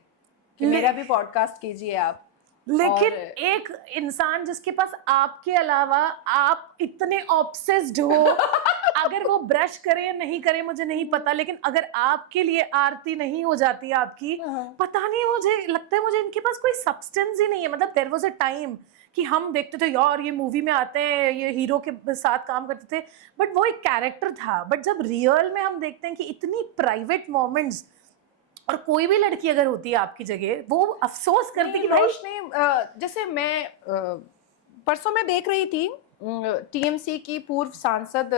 कि मेरा भी पॉडकास्ट कीजिए आप। लेकिन और एक इंसान जिसके पास आपके अलावा आप इतने ऑब्सेस्ड हो, अगर वो ब्रश करे या नहीं करे मुझे नहीं पता, लेकिन अगर आपके लिए आरती नहीं हो जाती आपकी, पता नहीं, मुझे लगता है मुझे इनके पास कोई सब्सटेंस ही नहीं है। मतलब देयर वाज अ टाइम कि हम देखते थे यार ये मूवी में आते हैं, ये हीरो के साथ काम करते थे, बट वो एक कैरेक्टर था। बट जब रियल में हम देखते हैं कि इतनी प्राइवेट मोमेंट्स, और कोई भी लड़की अगर होती है आपकी जगह, वो अफसोस करती कि भाई रोशनी, जैसे मैं परसों मैं देख रही थी TMC की पूर्व सांसद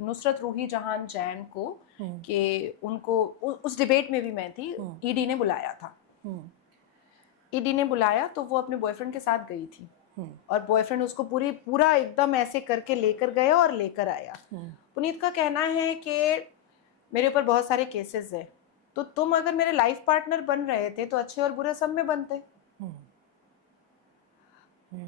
नुसरत रूही जहान जैन को, कि उनको उस डिबेट में भी मैं थी, ED ने बुलाया था। ED ने बुलाया तो वो अपने बॉयफ्रेंड के साथ गई थी, और बॉयफ्रेंड उसको पूरा एकदम ऐसे करके लेकर गया और लेकर आया। पुनीत का कहना है कि मेरे ऊपर बहुत सारे केसेस है, तो तुम अगर मेरे लाइफ पार्टनर बन रहे थे तो अच्छे और बुरे सब में बनते।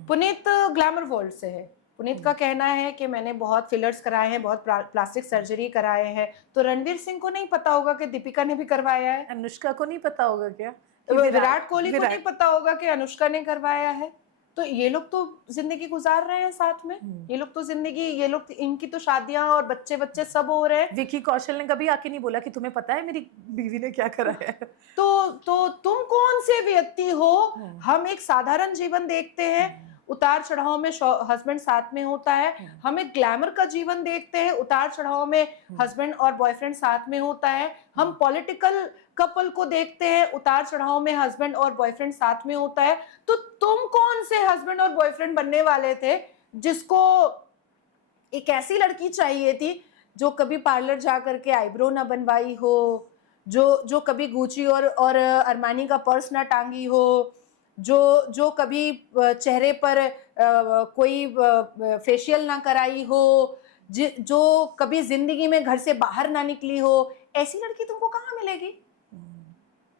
पुनीत ग्लैमर वर्ल्ड से है। पुनीत का कहना है कि मैंने बहुत फिलर्स कराए हैं, बहुत प्लास्टिक सर्जरी कराए हैं। तो रणवीर सिंह को नहीं पता होगा कि दीपिका ने भी करवाया है? अनुष्का को नहीं पता होगा क्या? विराट कोहली को नहीं पता होगा कि अनुष्का ने करवाया है? तो ये लोग तो जिंदगी गुजार रहे हैं साथ में। ये लोग तो इनकी तो शादियां और बच्चे सब हो रहे हैं। विकी कौशल ने कभी आके नहीं बोला कि तुम्हें पता है मेरी बीवी ने क्या कराया है? तो तुम कौन से व्यक्ति हो? हम एक साधारण जीवन देखते हैं, उतार चढ़ाव में हस्बैंड साथ में होता है। हम एक ग्लैमर का जीवन देखते हैं, उतार चढ़ाव में हस्बैंड और बॉयफ्रेंड साथ में होता है। हम पॉलिटिकल कपल को देखते हैं, उतार चढ़ाव में हस्बैंड और बॉयफ्रेंड साथ में होता है। तो तुम कौन से हस्बैंड और बॉयफ्रेंड बनने वाले थे जिसको एक ऐसी लड़की चाहिए थी जो कभी पार्लर जा करके आईब्रो ना बनवाई हो, जो कभी गुची और अरमानी का पर्स ना टांगी हो, जो कभी चेहरे पर कोई फेशियल ना कराई हो, जो कभी जिंदगी में घर से बाहर ना निकली हो। ऐसी लड़की तुमको कहाँ मिलेगी?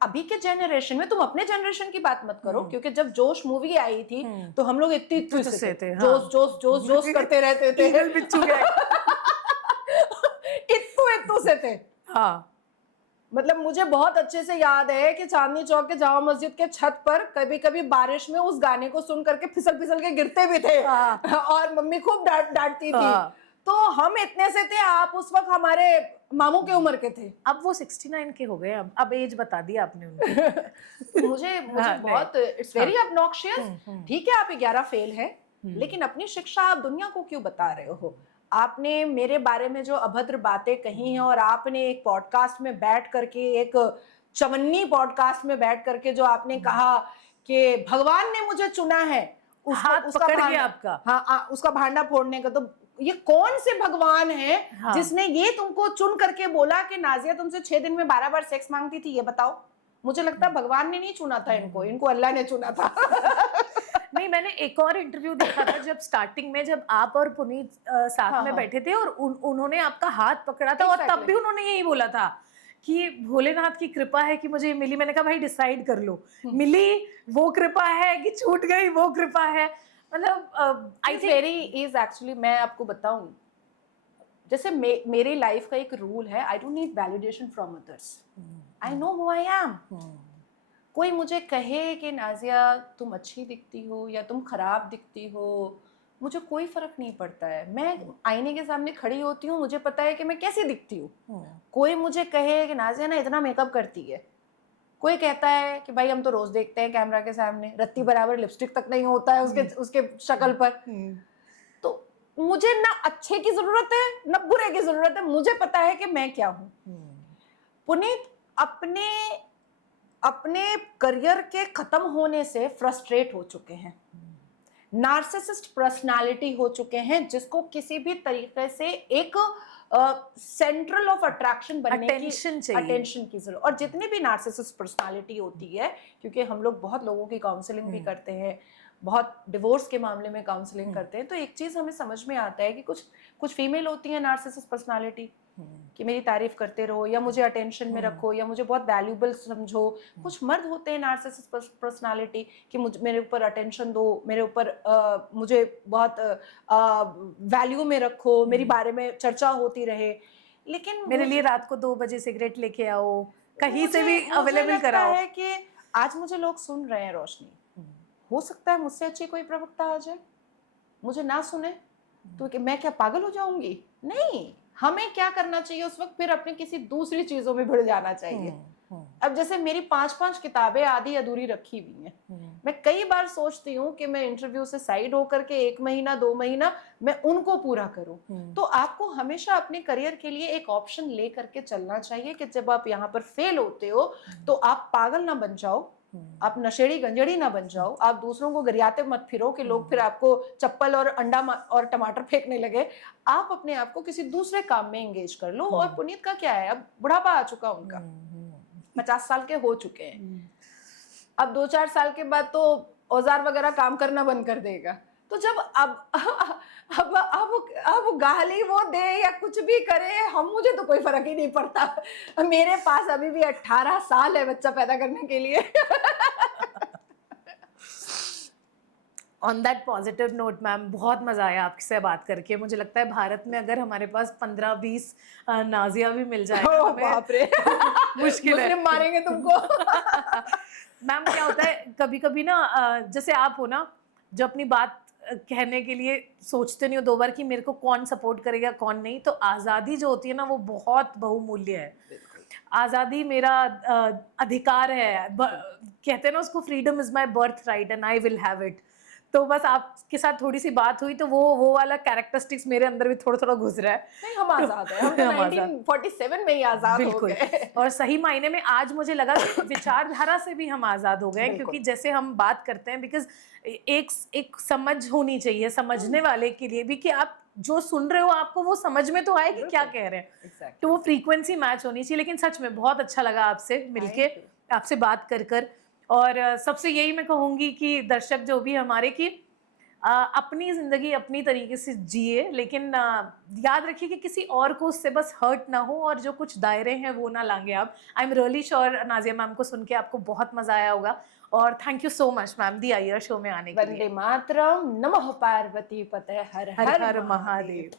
अभी के जनरेशन में, तुम अपने जनरेशन की बात मत करो, क्योंकि जब जोश मूवी आई थी तो हम लोग इतने से थे, जोश करते रहते थे, इत्तू से थे। हाँ, मतलब मुझे बहुत अच्छे से याद है कि चांदनी चौक के जामा मस्जिद के छत पर कभी कभी बारिश में उस गाने को सुन करके फिसल के गिरते भी थे। और मम्मी खूब डांटती थी। तो हम इतने से थे, आप उस वक्त हमारे मामू के उम्र के थे। अब वो 69 के हो गए। अब एज बता दी आपने उनकी। मुझे बहुत, इट्स वेरी ऑब्नॉक्शियस। ठीक है, आप 11 फेल हैं, लेकिन अपनी शिक्षा आप दुनिया को क्यों बता रहे हो? आपने मेरे बारे में जो अभद्र बातें कही हैं, और आपने एक पॉडकास्ट में बैठ करके, एक चवन्नी पॉडकास्ट में बैठ करके जो आपने कहा कि भगवान ने मुझे चुना है, हाथ पकड़ के आपका। हाँ, उसका भांडा फोड़ने का। तो ये कौन से भगवान है हाँ। जिसने ये तुमको चुन करके बोला कि नाजिया तुमसे 6 दिन में 12 बार सेक्स मांगती थी? ये बताओ। मुझे लगता है भगवान ने नहीं चुना था इनको अल्लाह ने चुना था। नहीं, मैंने एक और इंटरव्यू देखा था जब स्टार्टिंग में, जब आप और पुनीत साथ हाँ, में हाँ। बैठे थे और उन्होंने आपका हाथ पकड़ा था और तब Exactly. भी उन्होंने यही बोला था कि भोलेनाथ की कृपा है कि मुझे ये मिली। मैंने कहा भाई डिसाइड कर लो, मिली वो कृपा है कि छूट गई वो कृपा है। मतलब I think very is actually, मैं आपको बताऊं, जैसे मेरी लाइफ का एक रूल है, I don't need validation from others, I know who I am. कोई मुझे कहे कि नाजिया तुम अच्छी दिखती हो या तुम खराब दिखती हो, मुझे कोई फर्क नहीं पड़ता है। मैं आईने के सामने खड़ी होती हूँ, मुझे पता है कि मैं कैसी दिखती हूँ। कोई मुझे कहे कि नाजिया ना इतना मेकअप करती है, कोई कहता है कि भाई हम तो रोज देखते हैं कैमरा के सामने, रत्ती बराबर लिपस्टिक तक नहीं होता है उसके शक्ल पर। तो मुझे ना अच्छे की जरूरत है ना बुरे की जरूरत है, मुझे पता है कि मैं क्या हूँ। पुनीत अपने करियर के खत्म होने से फ्रस्ट्रेट हो चुके हैं, नार्सिसिस्ट पर्सनालिटी हो चुके हैं, जिसको किसी भी तरीके से एक सेंट्रल ऑफ अट्रैक्शन बनने की अटेंशन की जरूरत। और जितनी भी नार्सिसिस्ट पर्सनालिटी होती है, क्योंकि हम लोग बहुत लोगों की काउंसलिंग भी करते हैं, बहुत डिवोर्स के मामले में काउंसलिंग करते हैं, तो एक चीज हमें समझ में आता है कि कुछ फीमेल होती है नार्सिसिस्ट पर्सनालिटी कि मेरी तारीफ करते रहो या मुझे अटेंशन में रखो या मुझे बहुत वैल्यूबल समझो। कुछ मर्द होते हैं नार्सिसिस्ट पर्सनालिटी कि मेरे ऊपर अटेंशन दो, मेरे ऊपर मुझे बहुत वैल्यू में रखो, मेरी बारे में चर्चा होती रहे। लेकिन मेरे लिए रात को 2 बजे सिगरेट लेके आओ, कहीं से भी अवेलेबल कराओ। है कि आज मुझे लोग सुन रहे हैं रोशनी, हो सकता है मुझसे अच्छी कोई प्रवक्ता आ जाए, मुझे ना सुने तो कि मैं क्या पागल हो जाऊंगी? नहीं, हमें क्या करना चाहिए उस वक्त, फिर अपनी किसी दूसरी चीजों में भिड़ जाना चाहिए। अब जैसे मेरी 5-5 किताबें आधी अधूरी रखी हुई हैं, मैं कई बार सोचती हूँ कि मैं इंटरव्यू से साइड होकर के 1 महीना 2 महीना मैं उनको पूरा करूँ। तो आपको हमेशा अपने करियर के लिए एक ऑप्शन ले करके चलना चाहिए कि जब आप यहाँ पर फेल होते हो तो आप पागल ना बन जाओ, आप नशेड़ी गंजेड़ी ना बन जाओ, आप दूसरों को गरियाते मत फिरो कि लोग फिर आपको चप्पल और अंडा और टमाटर फेंकने लगे। आप अपने आप को किसी दूसरे काम में एंगेज कर लो। और पुनीत का क्या है, अब बुढ़ापा आ चुका उनका, 50 साल के हो चुके हैं, अब 2-4 साल के बाद तो औजार वगैरह काम करना बंद कर देगा। तो जब अब गाली वो दे या कुछ भी करे, मुझे तो कोई फर्क ही नहीं पड़ता। मेरे पास अभी भी 18 साल है बच्चा पैदा करने के लिए। On that positive note ma'am, बहुत मजा आया आपसे बात करके। मुझे लगता है भारत में अगर हमारे पास 15-20 नाजिया भी मिल जाए, बाप रे, मुश्किल है, मारेंगे तुमको। मैम क्या होता है कभी कभी ना, जैसे आप हो ना, जो अपनी बात कहने के लिए सोचते नहीं हो 2 बार कि मेरे को कौन सपोर्ट करेगा कौन नहीं, तो आज़ादी जो होती है ना वो बहुत बहुमूल्य है। आज़ादी मेरा अधिकार है, कहते हैं ना उसको, freedom is my birth right and I will have it. तो बस आपके साथ थोड़ी सी बात हुई तो वो वाला कैरेक्टरिस्टिक्स मेरे अंदर भी थोड़ा थोड़ा गुजरा है। नहीं, हम आजाद हैं, हम तो 1947 में ही आजाद हो गए। और सही मायने में आज मुझे लगा कि विचारधारा से भी हम आजाद हो गए, क्योंकि जैसे हम बात करते हैं, बिकॉज एक समझ होनी चाहिए समझने वाले के लिए भी कि आप जो सुन रहे हो आपको वो समझ में तो आए कि क्या कह रहे हैं। exactly. तो वो फ्रीक्वेंसी मैच होनी चाहिए। लेकिन सच में बहुत अच्छा लगा आपसे मिलके, आपसे बात कर। और सबसे यही मैं कहूँगी कि दर्शक जो भी हमारे, कि अपनी ज़िंदगी अपनी तरीके से जिए, लेकिन याद रखिए कि किसी और को उससे बस हर्ट ना हो, और जो कुछ दायरे हैं वो ना लांगे आप। I am really sure Nazia ma'am को सुन के आपको बहुत मज़ा आया होगा। और thank you so much ma'am the आईयर शो में आने के लिए। वंदे मातरम, नमः पार्वती पते, हर हर महादेव।